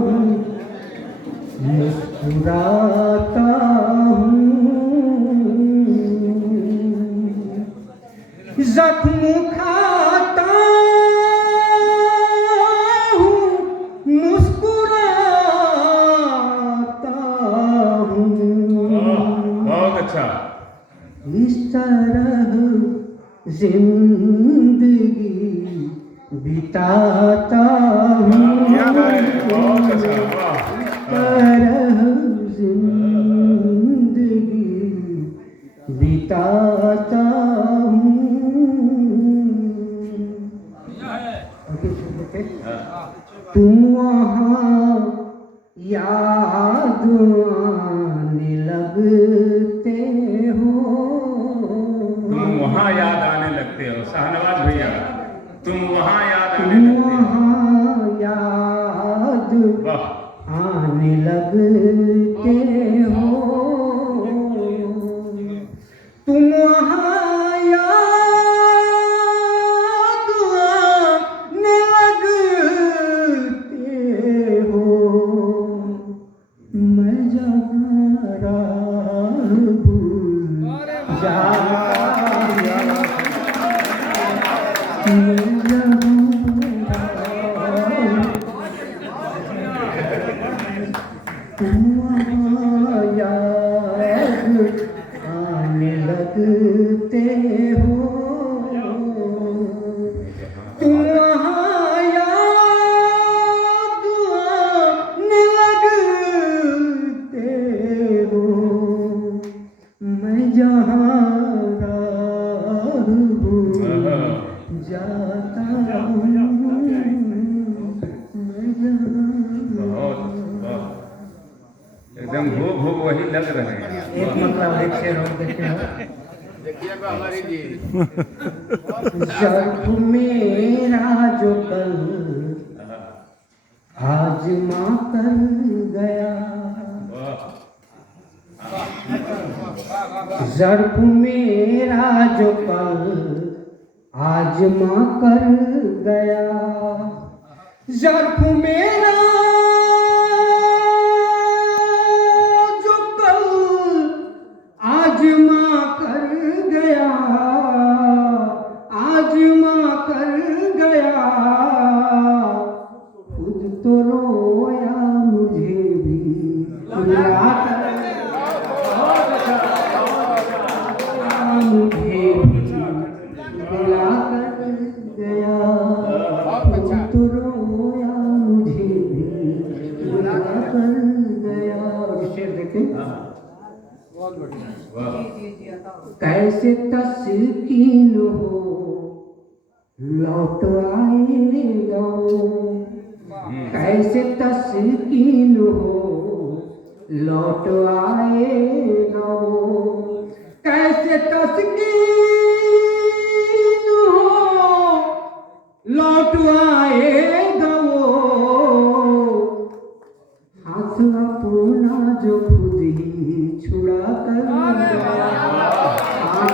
हूँ मुस्कुराता हूँ, जख्म खाता हूँ मुस्कुराता हूँ। बहुत अच्छा। इस तरह जिंदगी बिताता हूँ। बहुत अच्छा, वाह। तरह जिंदगी बिताता हूँ। तुम वहाँ याद आने लगते हो, तुम वहाँ याद आने लगते हो। शाहनवाज भैया तुम वहाँ याद आने लगते हो। वहाँ याद वाह। आने लगते हो, तुम वहाँ याद आने लगते हो। मैं जहाँ राह भूल जाता हूँ, तुम याद आने लगते हो, तुम याद आने लगते हो, मैं जहाँ राह जाता हूँ, मैं बहुत एकदम भूख भूख वही लग रहे हैं। एक मतलब एक शेर और देखे हो। देखिएगा हमारी जी जब मेरा जो कल आजमा कर गया, ज़र्फ मेरा जो कल आजमा कर गया, ज़र्फ मेरा जो कल आजमा कर गया, आजमा कर गया, खुद तो रोया मुझे भी रुला कर, मुझे भी रुला कर गया, खुद तो रोया मुझे भी रुला कर गया। शेर देखें, कैसे तस्कीन हो लौट आएगा वो, कैसे तस्कीन हो लौट आएगा वो, कैसे तस्कीन हो लौट आएगा वो, हाथ अपना जो खुद ही छुड़ा कर गया, हाथ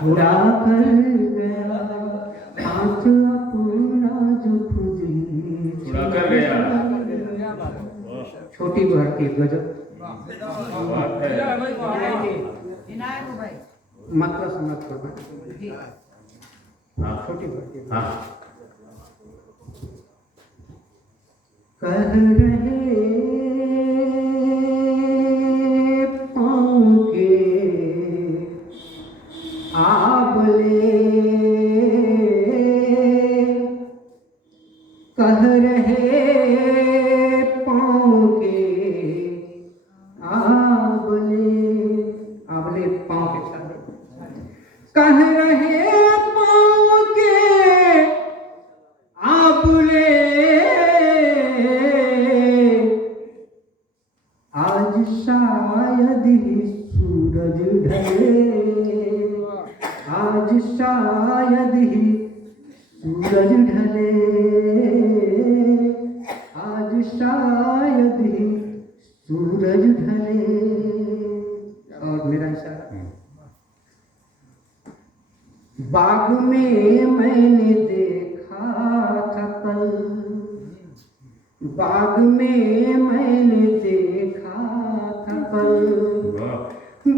छुड़ा कर गया, हाथ अपना जो खुद ही छुड़ा कर गया। छोटी बहर की गजब बात है। मतलब समझ कर हाँ, छोटी बहर की हाँ। कह रहे पाँव के आबले, कह रहे पाँव के आबले, आबले पाँव के साथ, कह रहे पाँव के आबले, आज शायद ही सूरज ढले, आज शायद ही सूरज ढले, आज शायद ही सूरज ढले। और मेरा इशारा, बाग में मैंने देखा था कल, बाग में मैंने देखा था कल,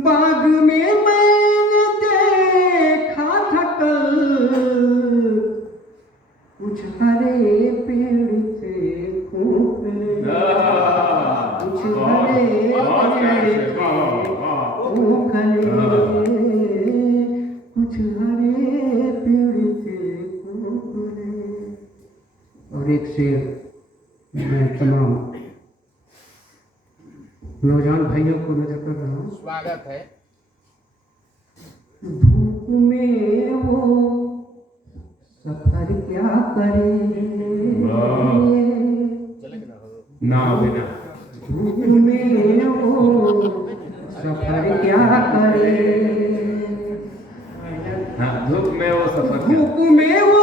बाग में मैंने देखा था कल, कुछ हरे पेड़ थे खोखले, कुछ हरे पेड़ थे खोखले, कुछ हरे पेड़ थे खोखले। और एक शेर मैं तमाम नौजवान भाइयों को नजर कर रहा हूँ। स्वागत है। धूप में वो सफर क्या करे, ना बिना धूप में वो सफर क्या करे, हाँ, धूप में वो सफर किया। धूप में वो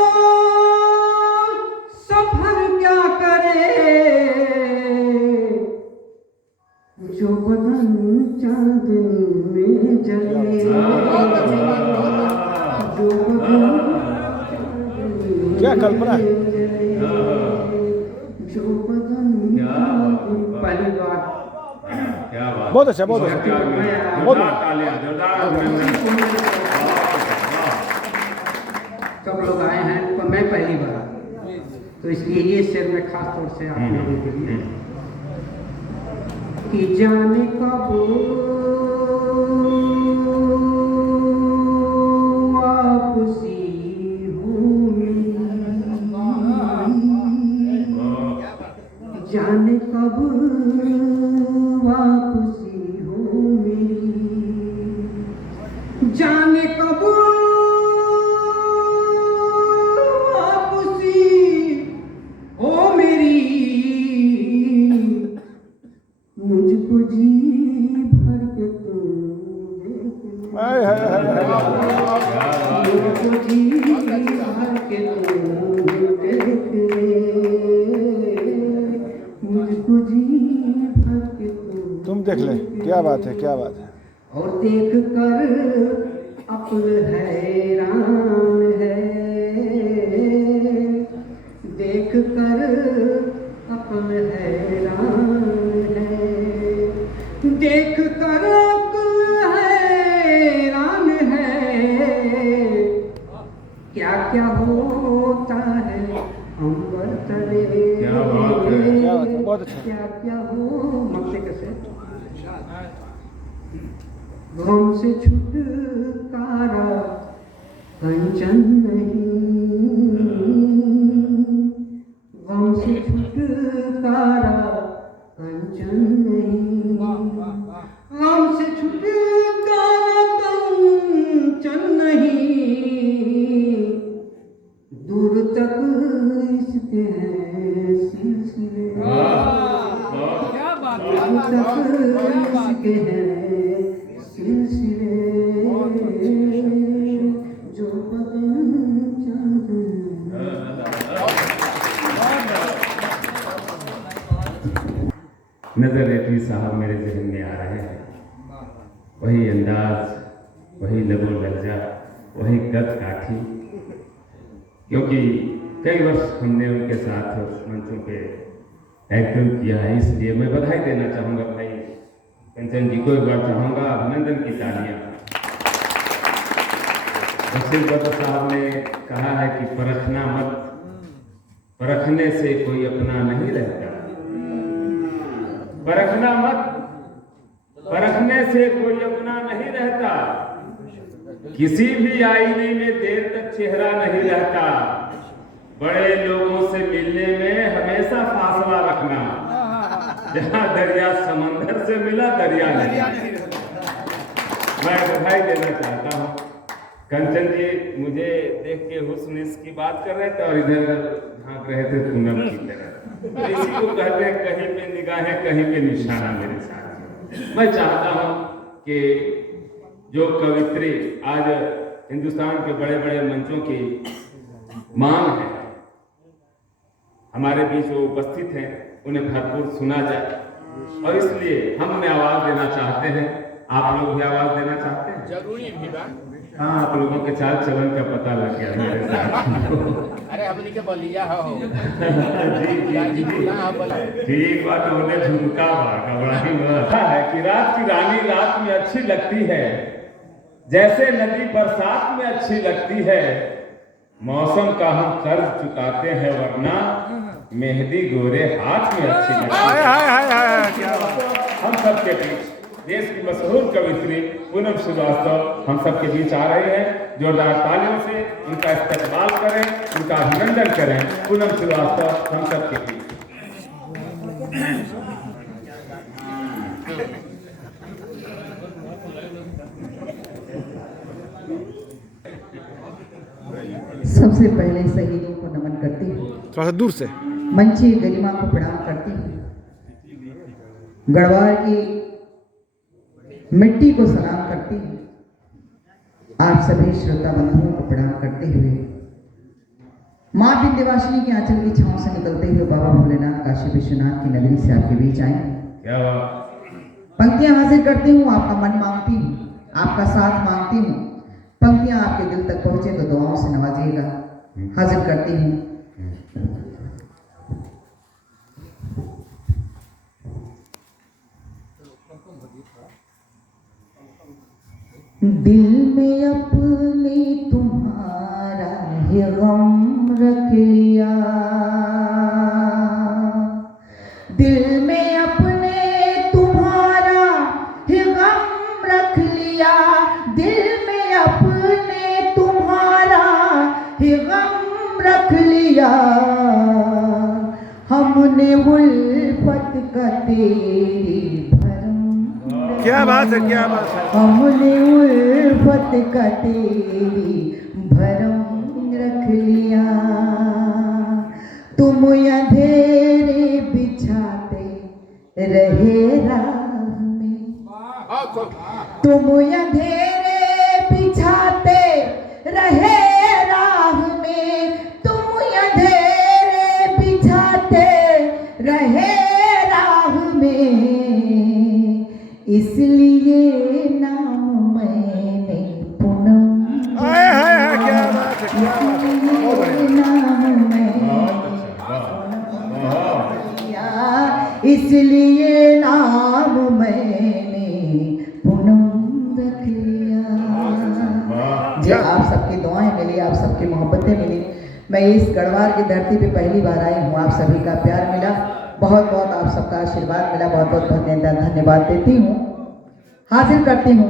सफर क्या करे, जो बदन चांदनी में जले, जो बदन क्या कल्पना है, जो बदन पहली बार क्या बात, बहुत अच्छा, बहुत अच्छा। जोरदार तालियां, जोरदार अभिनंदन। सब लोग आए हैं, तो मैं पहली बार तो इसलिए ये शेर मैं खास तौर से आप लोगों के लिए कि जाने कब वापसी होगी, जाने कब वापसी होगी, जाने कब वापसी हो मेरी, मुझको जी भर के तू देख ले, मुझको जी भर के तू देख ले, मुझको जी भर के तुम देख ले, क्या बात है, क्या बात है। और देख कर अक्ल हैरान है, देख कर अक्ल हैरान है, देख कर अक्ल हैरान है, क्या क्या होता है अंबर तले, क्या बात है, क्या बात है, बहुत अच्छा। क्या क्या हो मक्ते कैसे गम से छुटकारा कंचन नहीं, गम से छुटकारा कंचन नहीं, गम से छुटकारा कंचन नहीं, दूर तक इसके हैं सिलसिले, क्या बात दूर तक इसके हैं सिलसिले, जो बदन चाहते नजर रेतवी साहब मेरे जहन में आ रहे हैं, वही अंदाज, वही लबो लहजा, वही कद काठी, क्योंकि कई वर्ष हमने उनके साथ मंचों पे एक्टिंग किया है, इसलिए मैं बधाई देना चाहूँगा भाई कंचन जी को, एक बार चाहूँगा अभिनंदन की तालियां। बशीर बद्र साहब ने कहा है कि परखना मत, परखने से कोई अपना नहीं रहता, परखना मत, परखने से कोई अपना नहीं रहता, किसी भी आईने में देर तक चेहरा नहीं रहता, बड़े लोगों से मिलने में हमेशा फासला रखना, जहां दरिया समंदर से मिला दरिया नहीं। मैं बधाई देना चाहता हूँ कंचन जी, मुझे देख के हुस्न इसकी बात कर रहे थे और इधर झांक रहे थे पूनम की तरह, तो इसी को कहते हैं कहीं पे निगाहें कहीं पे निशाना मेरे साथ। मैं चाहता हूँ कि जो कवित्री आज हिंदुस्तान के बड़े बड़े मंचों की मांग है, हमारे बीच वो उपस्थित हैं, उन्हें भरपूर सुना जाए, और इसलिए हम उन्हें आवाज देना चाहते हैं। आप लोग भी आवाज देना चाहते हैं? जरूरी भी बा। हाँ, आप लोगों के चाल चलन का पता लग गया मेरे साथ। अरे हमनी के बलिया हो जी ठीक बात, उन्हें झुमका घबराही है कि रात की रानी रात में अच्छी लगती है, जैसे नदी बरसात में अच्छी लगती है, मौसम का हम कर्ज चुकाते हैं वरना मेहंदी गोरे हाथ में अच्छी लगती है। हम सबके बीच देश की मशहूर कवित्री पूनम श्रीवास्तव हम सबके बीच आ रहे हैं, जोरदार तालियों से उनका इस्तकबाल करें, उनका अभिनंदन करें। पूनम श्रीवास्तव हम सबके बीच। सबसे पहले शहीदों को नमन करती हूँ, थोड़ा सा दूर से मंची गरिमा को प्रणाम करती हूँ, गढ़वाल की मिट्टी को सलाम करती हूँ, आप सभी श्रोता बंधुओं को प्रणाम करते हुए माँ विंध्यवासिनी के आंचल की छांव से निकलते हुए बाबा भोलेनाथ काशी विश्वनाथ की नगरी से आपके बीच आए। क्या पंक्तियां हाजिर करती हूँ, आपका मन मांगती हूँ, आपका साथ मांगती हूँ, पंक्तियां आपके दिल तक पहुंचे तो दुआओं से नवाजिएगा। हाजिर करती हूँ। दिल में अपने तुम्हारा ही गम रख लिया, हमने उल्फत का तेरी भरम, क्या बात है, क्या बात है। हमने उल्फत का तेरी भरम रख लिया। तुम अंधेरे बिछाते रहे राह में, तुम अंधेरे बिछाते रहे राह में, तुम अंधेरे बिछाते रहे राह में, इसलिए नाम मैंने पूनम, हाय हाय हाय, क्या बात है, क्या बात है। बहुत बढ़िया। नाम मैंने इसलिए नाम मैंने पूनम रख लिया। जी, आप सबकी दुआएं मिली, आप सबकी मोहब्बतें मिली। मैं इस गढ़वाल की धरती पे पहली बार आई हूँ, आप सभी का प्यार मिला, बहुत बहुत आप सबका आशीर्वाद मिला, बहुत बहुत धन्यवाद देती हूँ। हाजिर करती हूँ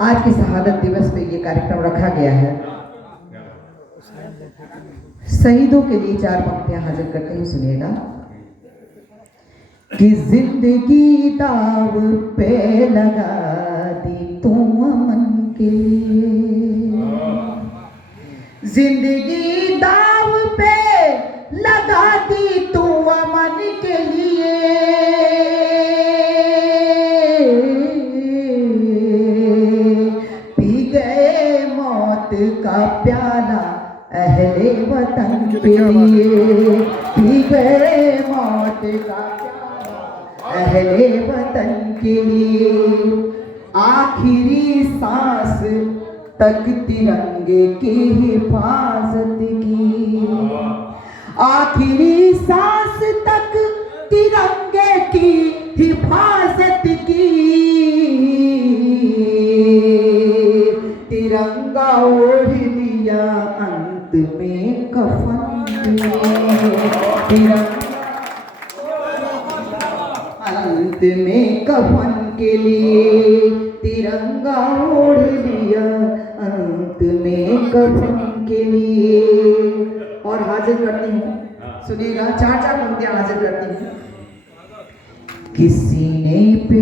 आज की शहादत दिवस पे ये कार्यक्रम रखा गया है। शहीदों के लिए 4 पंक्तियां हाजिर करती हूँ, सुनिएगा। कि जिंदगी दाव पे लगा दी तू अमन के लिए, जिंदगी दाव पे लगा दी तू अमन के लिए, पी गए मौत का प्याला अहले वतन के लिए, पी गए मौत का अहले वतन के लिए, आखिरी सांस तक तिरंगे की हिफाजत की, आखिरी सांस तक तिरंगे की हिफाजत की, तिरंगा ओढ़ लिया अंत में कफन में, अंत में कफन के लिए तिरंगा ओढ़ लिया अंत में कफन के लिए। और हाजिर करती हूँ, सुनिएगा, 4 पंक्तियां हाजिर करती हूँ। कि सीने पे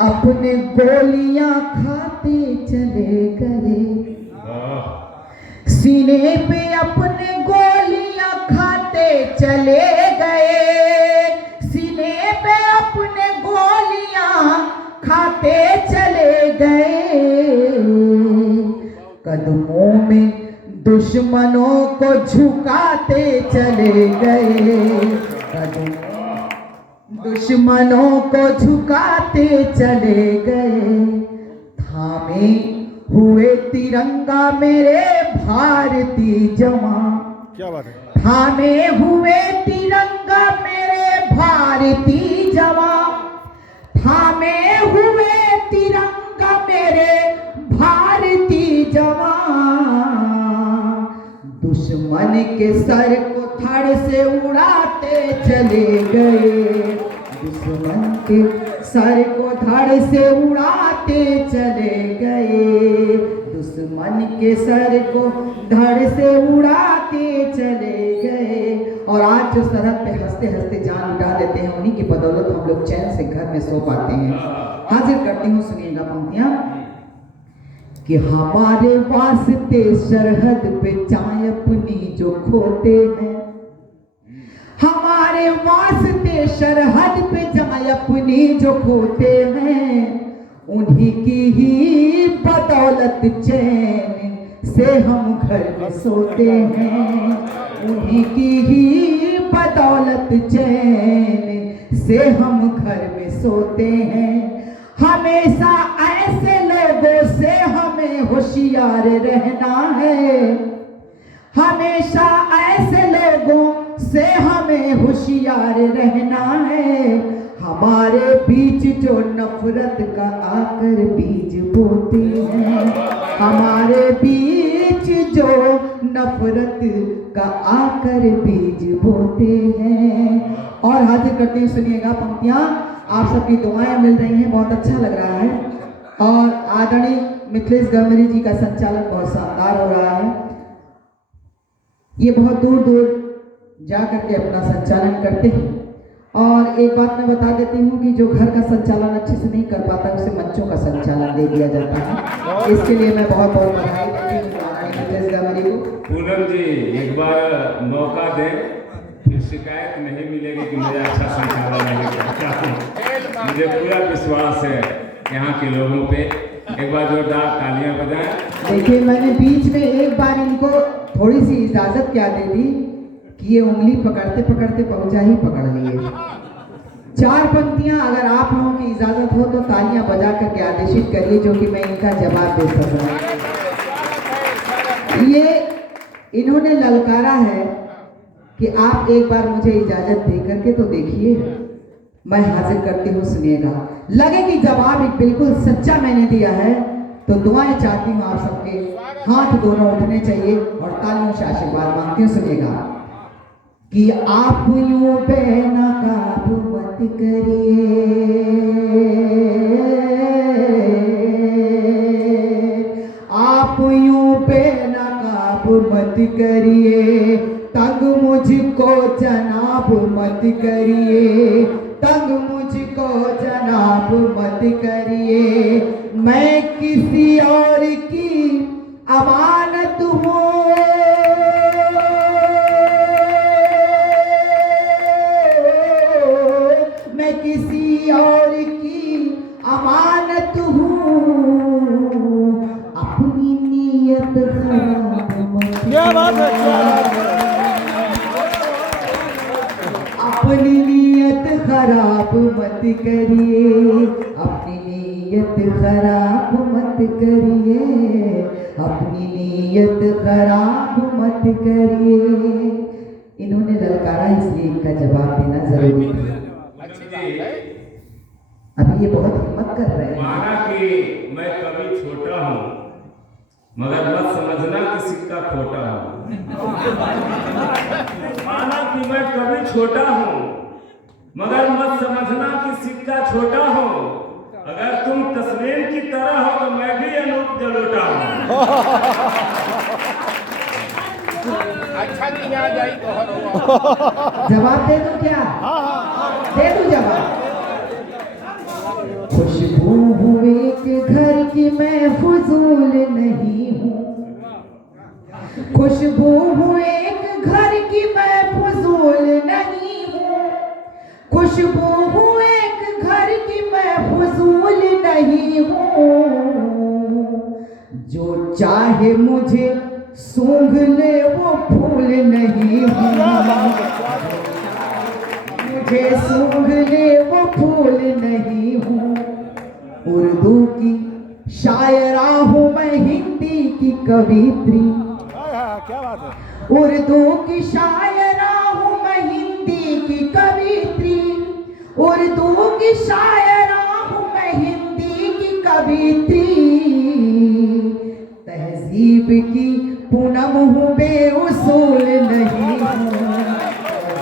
अपने गोलियां खाते चले गए, सीने पे अपने गोलियां खाते चले गए, सीने पे अपने गोलियां खाते चले गए, कदमों में दुश्मनों को झुकाते चले गए, दुश्मनों को झुकाते चले गए, थामे हुए तिरंगा मेरे भारतीय जवान, क्या बात है। थामे हुए तिरंगा मेरे भारतीय जवान, थामे हुए तिरंगा मेरे भारतीय जवान, दुश्मन के सर को धड़ से उड़ाते चले गए, दुश्मन के सर को धड़ से उड़ाते चले गए, दुश्मन के सर को धड़ से उड़ाते चले गए। और आज जो सरहद पे हंसते हंसते जान उड़ा देते हैं, उन्हीं की बदौलत हम लोग चैन से घर में सो पाते हैं। हाजिर करती हूँ, सुनिएगा पंक्तियां। कि हमारे वास्ते सरहद पे चाय अपनी जो खोते हैं, हमारे वास्ते सरहद पे जाए अपनी जो खोते हैं, उन्हीं की ही बदौलत चैन से हम घर में सोते हैं, उन्हीं की ही बदौलत चैन से हम घर में सोते हैं। हमेशा ऐसे लोगों से हमें होशियार रहना है, हमेशा ऐसे लोगों से हमें होशियार रहना है। हमारे बीच जो नफरत का आकर बीज बोते हैं, हमारे बीच जो नफरत का आकर बीज बोते हैं। और हाजिर करते हैं, सुनिएगा पंक्तियां। आप सबकी दुआएं मिल रही हैं, बहुत अच्छा लग रहा है। और आदरणीय मिथिलेश गरमरी जी का संचालन बहुत शानदार हो रहा है। ये बहुत दूर दूर जा करके अपना संचालन करते हैं। और एक बात मैं बता देती हूँ कि जो घर का संचालन अच्छे से नहीं कर पाता उसे मंचों का संचालन दे दिया जाता है। इसके लिए मैं बहुत बहुत बधाई देती हूँ को। पूनम जी एक बार मौका दें, फिर शिकायत नहीं मिलेगी कि मुझे अच्छा संचालन नहीं करता। मुझे पूरा विश्वास है यहाँ के लोगों पे। एक बार जोरदार तालियां बजाएं। देखिए मैंने बीच में एक बार इनको थोड़ी सी इजाजत क्या दे दी कि ये उंगली पकड़ते पकड़ते पहुंचा ही पकड़ लिए। 4 पंक्तियां अगर आप लोगों की इजाजत हो तो तालियां बजा करके आदेशित करिए, जो कि मैं इनका जवाब दे सकूं। ये इन्होंने ललकारा है कि आप एक बार मुझे इजाजत दे करके तो देखिए, मैं हाजिर करती हूँ, सुनिएगा। लगे कि जवाब एक बिल्कुल सच्चा मैंने दिया है तो दुआएं चाहती हूँ आप सबके हाथ दोनों उठने चाहिए और तालियों से आशीर्वाद मांगती हूँ, सुनिएगा। कि आप यूं बेनकाब मत करिए, आप यूं बेनकाब मत करिए, तंग मुझको जनाब मत करिए, तंग मुझको जनाब मत करिए। मैं किसी और की अमानत हूँ, मैं किसी और की अमानत हूँ, अपनी नीयत खराब मत, क्या बात है, क्या बात है। अपनी नीयत खराब मत करिए, अपनी नीयत खराब मत करिए, अपनी नीयत खराब मत करिए। इन्होंने ललकारा इसलिए इनका जवाब देना जरूरी है। अभी ये बहुत हिम्मत कर रहे हैं। माना कि मैं कभी छोटा हूँ मगर मत समझना कि सिक्का खोटा हूँ। माना कि मैं कभी छोटा हूँ मगर मत समझना कि सिक्का छोटा हूँ। अगर तुम तस्लीम की तरह हो तो मैं भी अनूप जलोटा हूँ। अच्छा नहीं आ जाए तो जवाब दे दूं क्या? दे दूं जवाब? खुशबू हुए के घर की मैं फजूल नहीं हूँ, खुशबू हुए के घर की मैं फजूल नहीं हूँ, खुशबू हुए के घर की मैं फजूल नहीं हूँ। जो चाहे मुझे सूंघ ले वो फूल नहीं हूँ, मुझे सूंघ ले वो फूल नहीं हूँ। उर्दू की शायरा हूँ मैं, हिंदी की कवित्री, क्या बात है। उर्दू की शायरा हूँ मैं, हिंदी की कवित्री, उर्दू की शायरा हूँ मैं, हिंदी की कवित्री। तहजीब की पूनम हूँ, बेउसूल नहीं हूँ,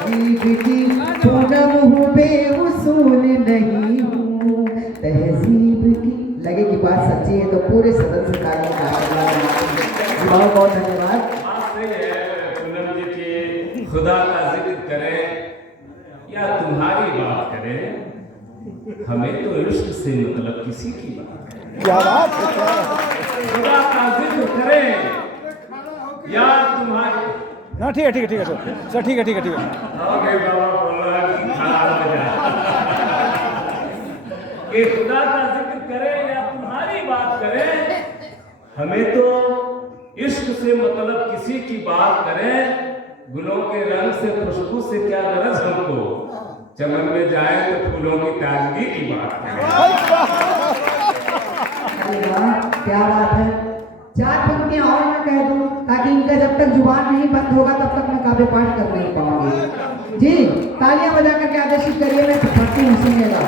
तहजीब की पूनम हूँ, बेउसूल नहीं हूँ, तहजीब की। लगे कि बात सच्ची है तो पूरे सदन से तालियां बहुत बहुत धन्यवाद। बात सही है पूनम जी की खुदा का जिक्र करें या तुम्हारी बात करें, हमें तो इश्क से मतलब किसी की बात है। क्या बात है, क्या बात है। खुदा का जिक्र करें या तुम्हारी ना ठीक है, ठीक है, ठीक है सर, ठीक है, ठीक है, ठीक है। ओके बाबा बोला कि खराब हो जाए कि खुदा का जिक्र करें या तुम्हारी बात करें, हमें तो इश्क से मतलब किसी की बात करें। गुलों के रंग से खुशबू से क्या गरज हमको, चमन में जाए तो फूलों की ताजगी की बात करें। अरे वाह, क्या बात है। 4 पंक्तियां और मैं कह दूं ताकि इनका जब तक जुबान नहीं बंद होगा तब तक मैं काव्य पाठ कर नहीं पाऊंगी। जी तालियां बजा करके आदेशित करिए, मैं पढ़ती हूँ, सुनिएगा।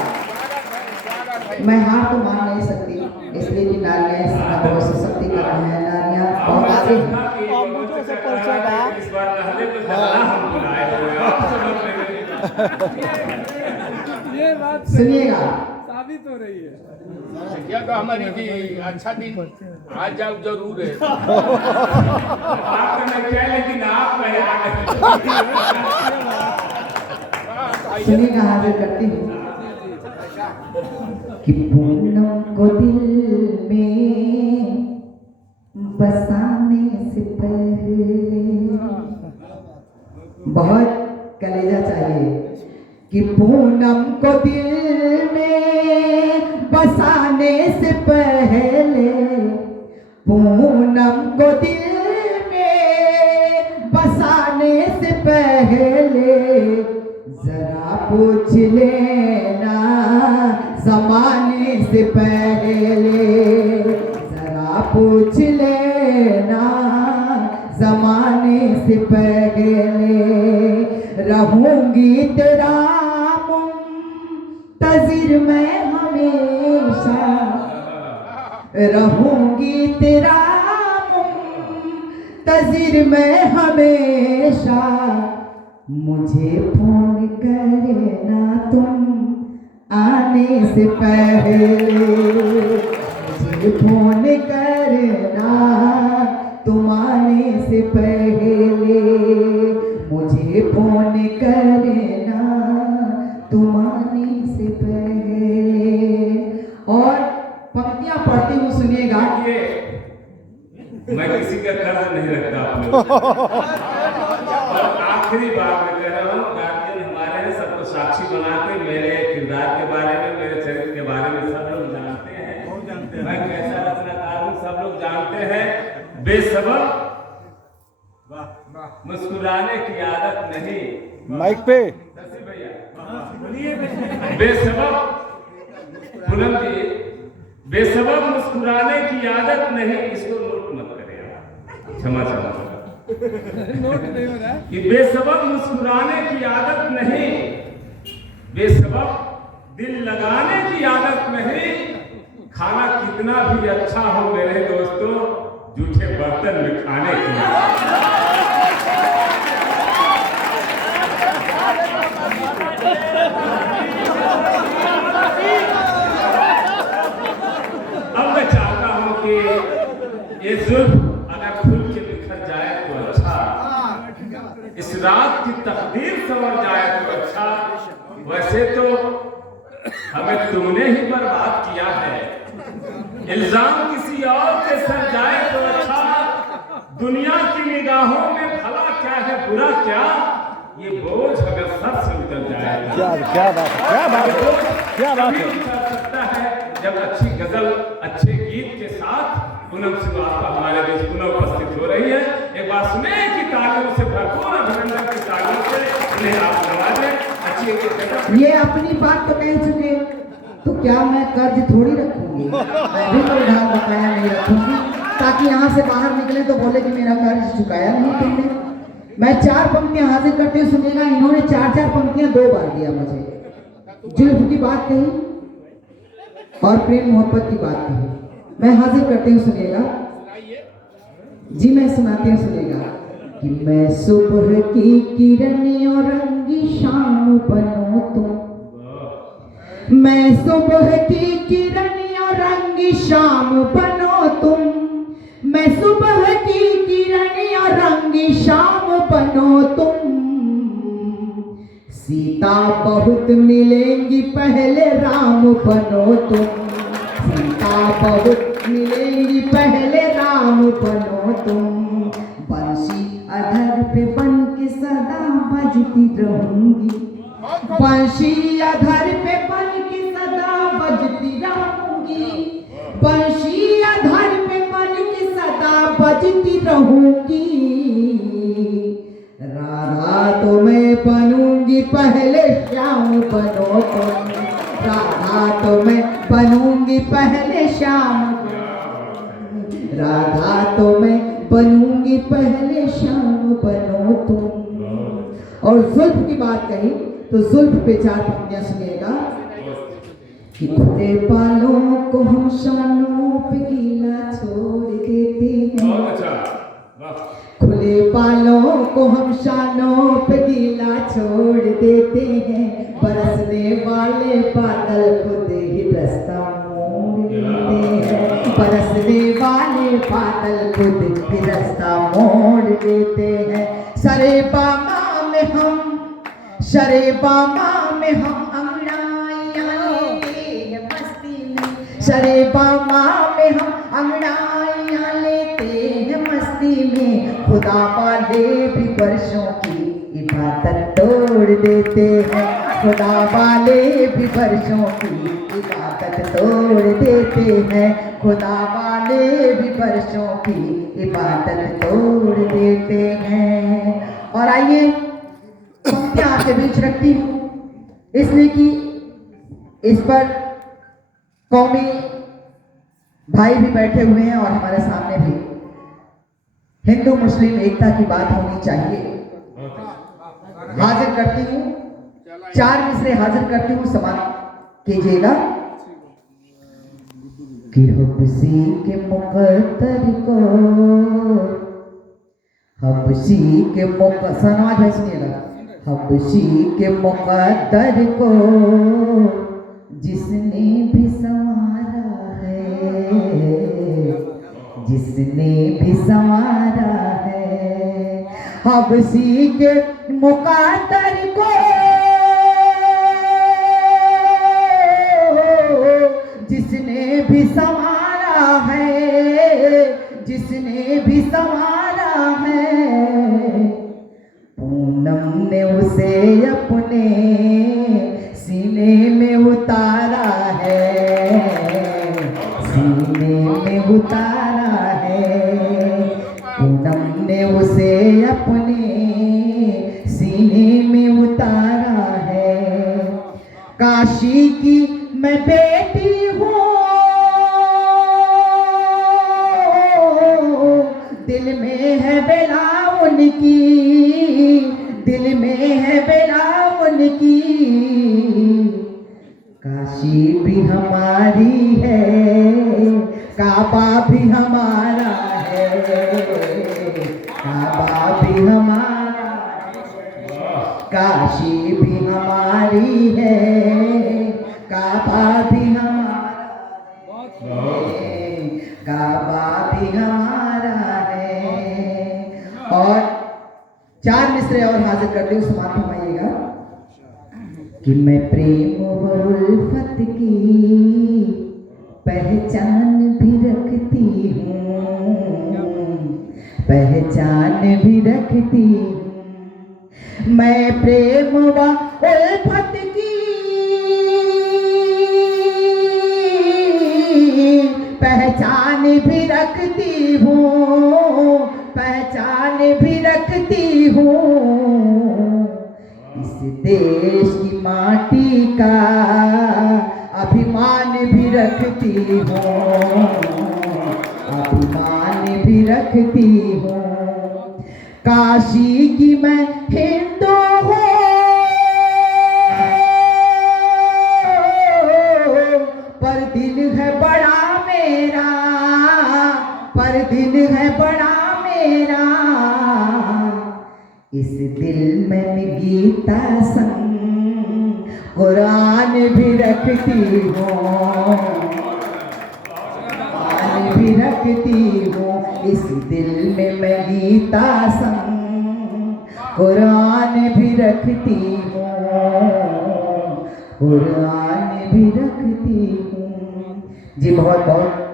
मैं हार तो मान नहीं सकती, इसलिए कि नारियां इस समय बहुत सशक्तिकरण है, नारियां बहुत आगे हैं। इस बार कहले तो जला हम बुलाए हुए आप समझ में ये बात सुनिएगा। साबित हो रही है। यह तो हमारी जी अच्छा दिन आज जाओ जरूर है। आपका नहीं क्या लेकिन आपका याद सुनिएगा, हाजिर करती हूँ कि पूनम को दिल में बसाने से पहले बहुत कलेजा चाहिए कि पूनम को दिल में बसाने से पहले, पूनम को दिल में बसाने से पहले जरा पूछ लेना जमाने से पहले, जरा पूछ लेना जमाने से पहले। रहूंगी तेरा मुंतज़िर मैं हमेशा, रहूंगी तेरा मुंतज़िर मैं हमेशा। मुझे फोन करना तुम आने से पहले, मुझे फोन करना तुम आने से पहले, मुझे फोन करना तुम आने से पहले। और पंक्तियां पढ़ती हूँ, सुनिएगा। मैं किसी का कर्ज नहीं रखता अपने। और आखिरी बात मैं कह रहा हूँ, गार्जियन हमारे हैं, सबको साक्षी बना के मेरे किरदार के बारे में, मेरे चरित्र के बारे में सब लोग जानते हैं। मैं कैसा रचनाकार हूँ सब लोग जानते हैं। बेसबब मुस्कुराने की आदत नहीं। माइक पे शशि भैया, बेसबब पूनम जी, बेसबब मुस्कुराने की आदत नहीं। इसको नोट मत करिए आप, क्षमा क्षमा। कि बेसबब मुस्कुराने की आदत नहीं, बेसबब दिल लगाने की आदत नहीं। खाना कितना भी अच्छा हो मेरे दोस्तों, जूठे बर्तन में खाने की। अब मैं चाहता हूं कि ये जुल्फ अगर खुल के बिखर जाए तो अच्छा, इस रात की तकदीर संवर जाए तो अच्छा। वैसे तो हमें तुमने ही बर्बाद किया है, इल्जाम किसी और के सर जाए तो अच्छा। दुनिया की निगाहों में भला क्या है बुरा क्या, ये बोझ अगर सर से उतर जाए। क्या बात है, क्या बात है, क्या बात है। उतर सकता है जब अच्छी गजल अच्छे गीत के साथ पूनम श्रीवास्तव हमारे बीच पुनः उपस्थित हो रही है। एक बार सुने कि तालियों से भरपूर अभिनंदन की तालियों से उन्हें आप नवाजें। अच्छी ये अपनी बात तो कह चुके, तो क्या मैं कर्ज थोड़ी रखूंगी, मैं भी कोई ढाल बकाया नहीं रखूंगी, ताकि यहाँ से बाहर निकले तो बोले कि मेरा कर्ज चुकाया नहीं तुमने। मैं 4 पंक्तियां हाजिर करते हुए सुनिएगा। इन्होंने 4 पंक्तियां 2 बार दिया मुझे। जुल्फ की बात कही और प्रेम मोहब्बत की बात कही। मैं हाजिर करते हुए सुनिएगा जी, मैं सुनाते हुए सुनिएगा कि मैं सुबह की किरण और रंगी शाम बनो तुम, मैं सुबह की किरण और रंगी शाम बनो तुम, मैं सुबह की किरण और रंगी शाम बनो तुम। सीता बहुत मिलेंगी पहले राम बनो तुम, सीता बहुत मिलेंगी पहले राम बनो तुम। बंशी अधर पे बन के सदा बजती रहूंगी, बंशी अधर पे बन के सदा बजती रहूंगी, बंशी अधर पे बन के सदा बजती रहूंगी। राधा तो मैं बनूंगी पहले श्याम बनो तुम, राधा तो मैं बनूंगी पहले श्याम, राधा तो मैं बनूंगी पहले श्याम बनो तुम। और जुल्फ की बात कही तो जुल्फ पे 4 पंक्तियां सुनिएगा कि खुले बालों को हम शानों पे गीला छोड़ देते हैं, खुले बालों को हम शानों पे गीला छोड़ देते हैं, बरसने वाले बादल खुद ही रास्ता मोड़ देते हैं, बरसने वाले बादल खुद ही रास्ता मोड़ देते हैं। शरेबामा में हम अंगड़ाइयाँ लेते हैं मस्ती में। शरेबामा में हम अंगड़ाइयाँ लेते हैं मस्ती में। खुदा वाले भी वर्षों की इबादत तोड़ देते हैं। खुदा वाले भी वर्षों की इबादत तोड़ देते हैं। खुदा वाले भी वर्षों की इबादत तोड़ देते हैं। और आइए पंक्तियां आपके बीच रखती हूँ इसलिए कि इस पर कौमी भाई भी बैठे हुए हैं और हमारे सामने भी हिंदू मुस्लिम एकता की बात होनी चाहिए। हाजिर करती हूँ, 4 मिसरे हाजिर करती हूँ, समाप्त कीजिएगा। कि हबसी के मुकद्दर को हबसी के समाज है, सुनिएगा। हबसी के मुकद्दर को जिसने भी संवारा है, जिसने भी संवारा है। हबसी के मुकद्दर को जिसने भी संवारा है, जिसने भी संवारा है। पूनम ने उसे अपने सीने में उतारा है, सीने में उतारा है। पूनम ने उसे अपने सीने में उतारा है। काशी की मैं बेटी हूँ, दिल में है बेला उनकी, दिल में है बेला उनकी। काशी भी हमारी है, काबा भी हमारा है, काबा भी हमारा, काशी भी हमारी है, काबा भी हमारा है, काबा भी हमारा है। और 4 मिसरे और हाजिर करते हुए समाप्त फरमाइएगा। कि मैं प्रेम व उल्फत की पहचान भी रखती हूँ, पहचान भी रखती हूँ। मैं प्रेम व उल्फत की पहचान भी रखती हूँ, पहचान भी रखती हूँ। इस देश की माटी का अभिमान भी रखती हूँ, अभिमान भी रखती हूँ। काशी की मैं हिंदू हूँ, पर दिल है बड़ा मेरा, पर दिल है बड़ा मेरा। इस दिल में गीता संग कुरान भी रखती हूँ, कुरान भी रखती हूँ। इस दिल में मैं गीता संग कुरान भी रखती हूँ, कुरान भी रखती हूँ। जी बहुत बहुत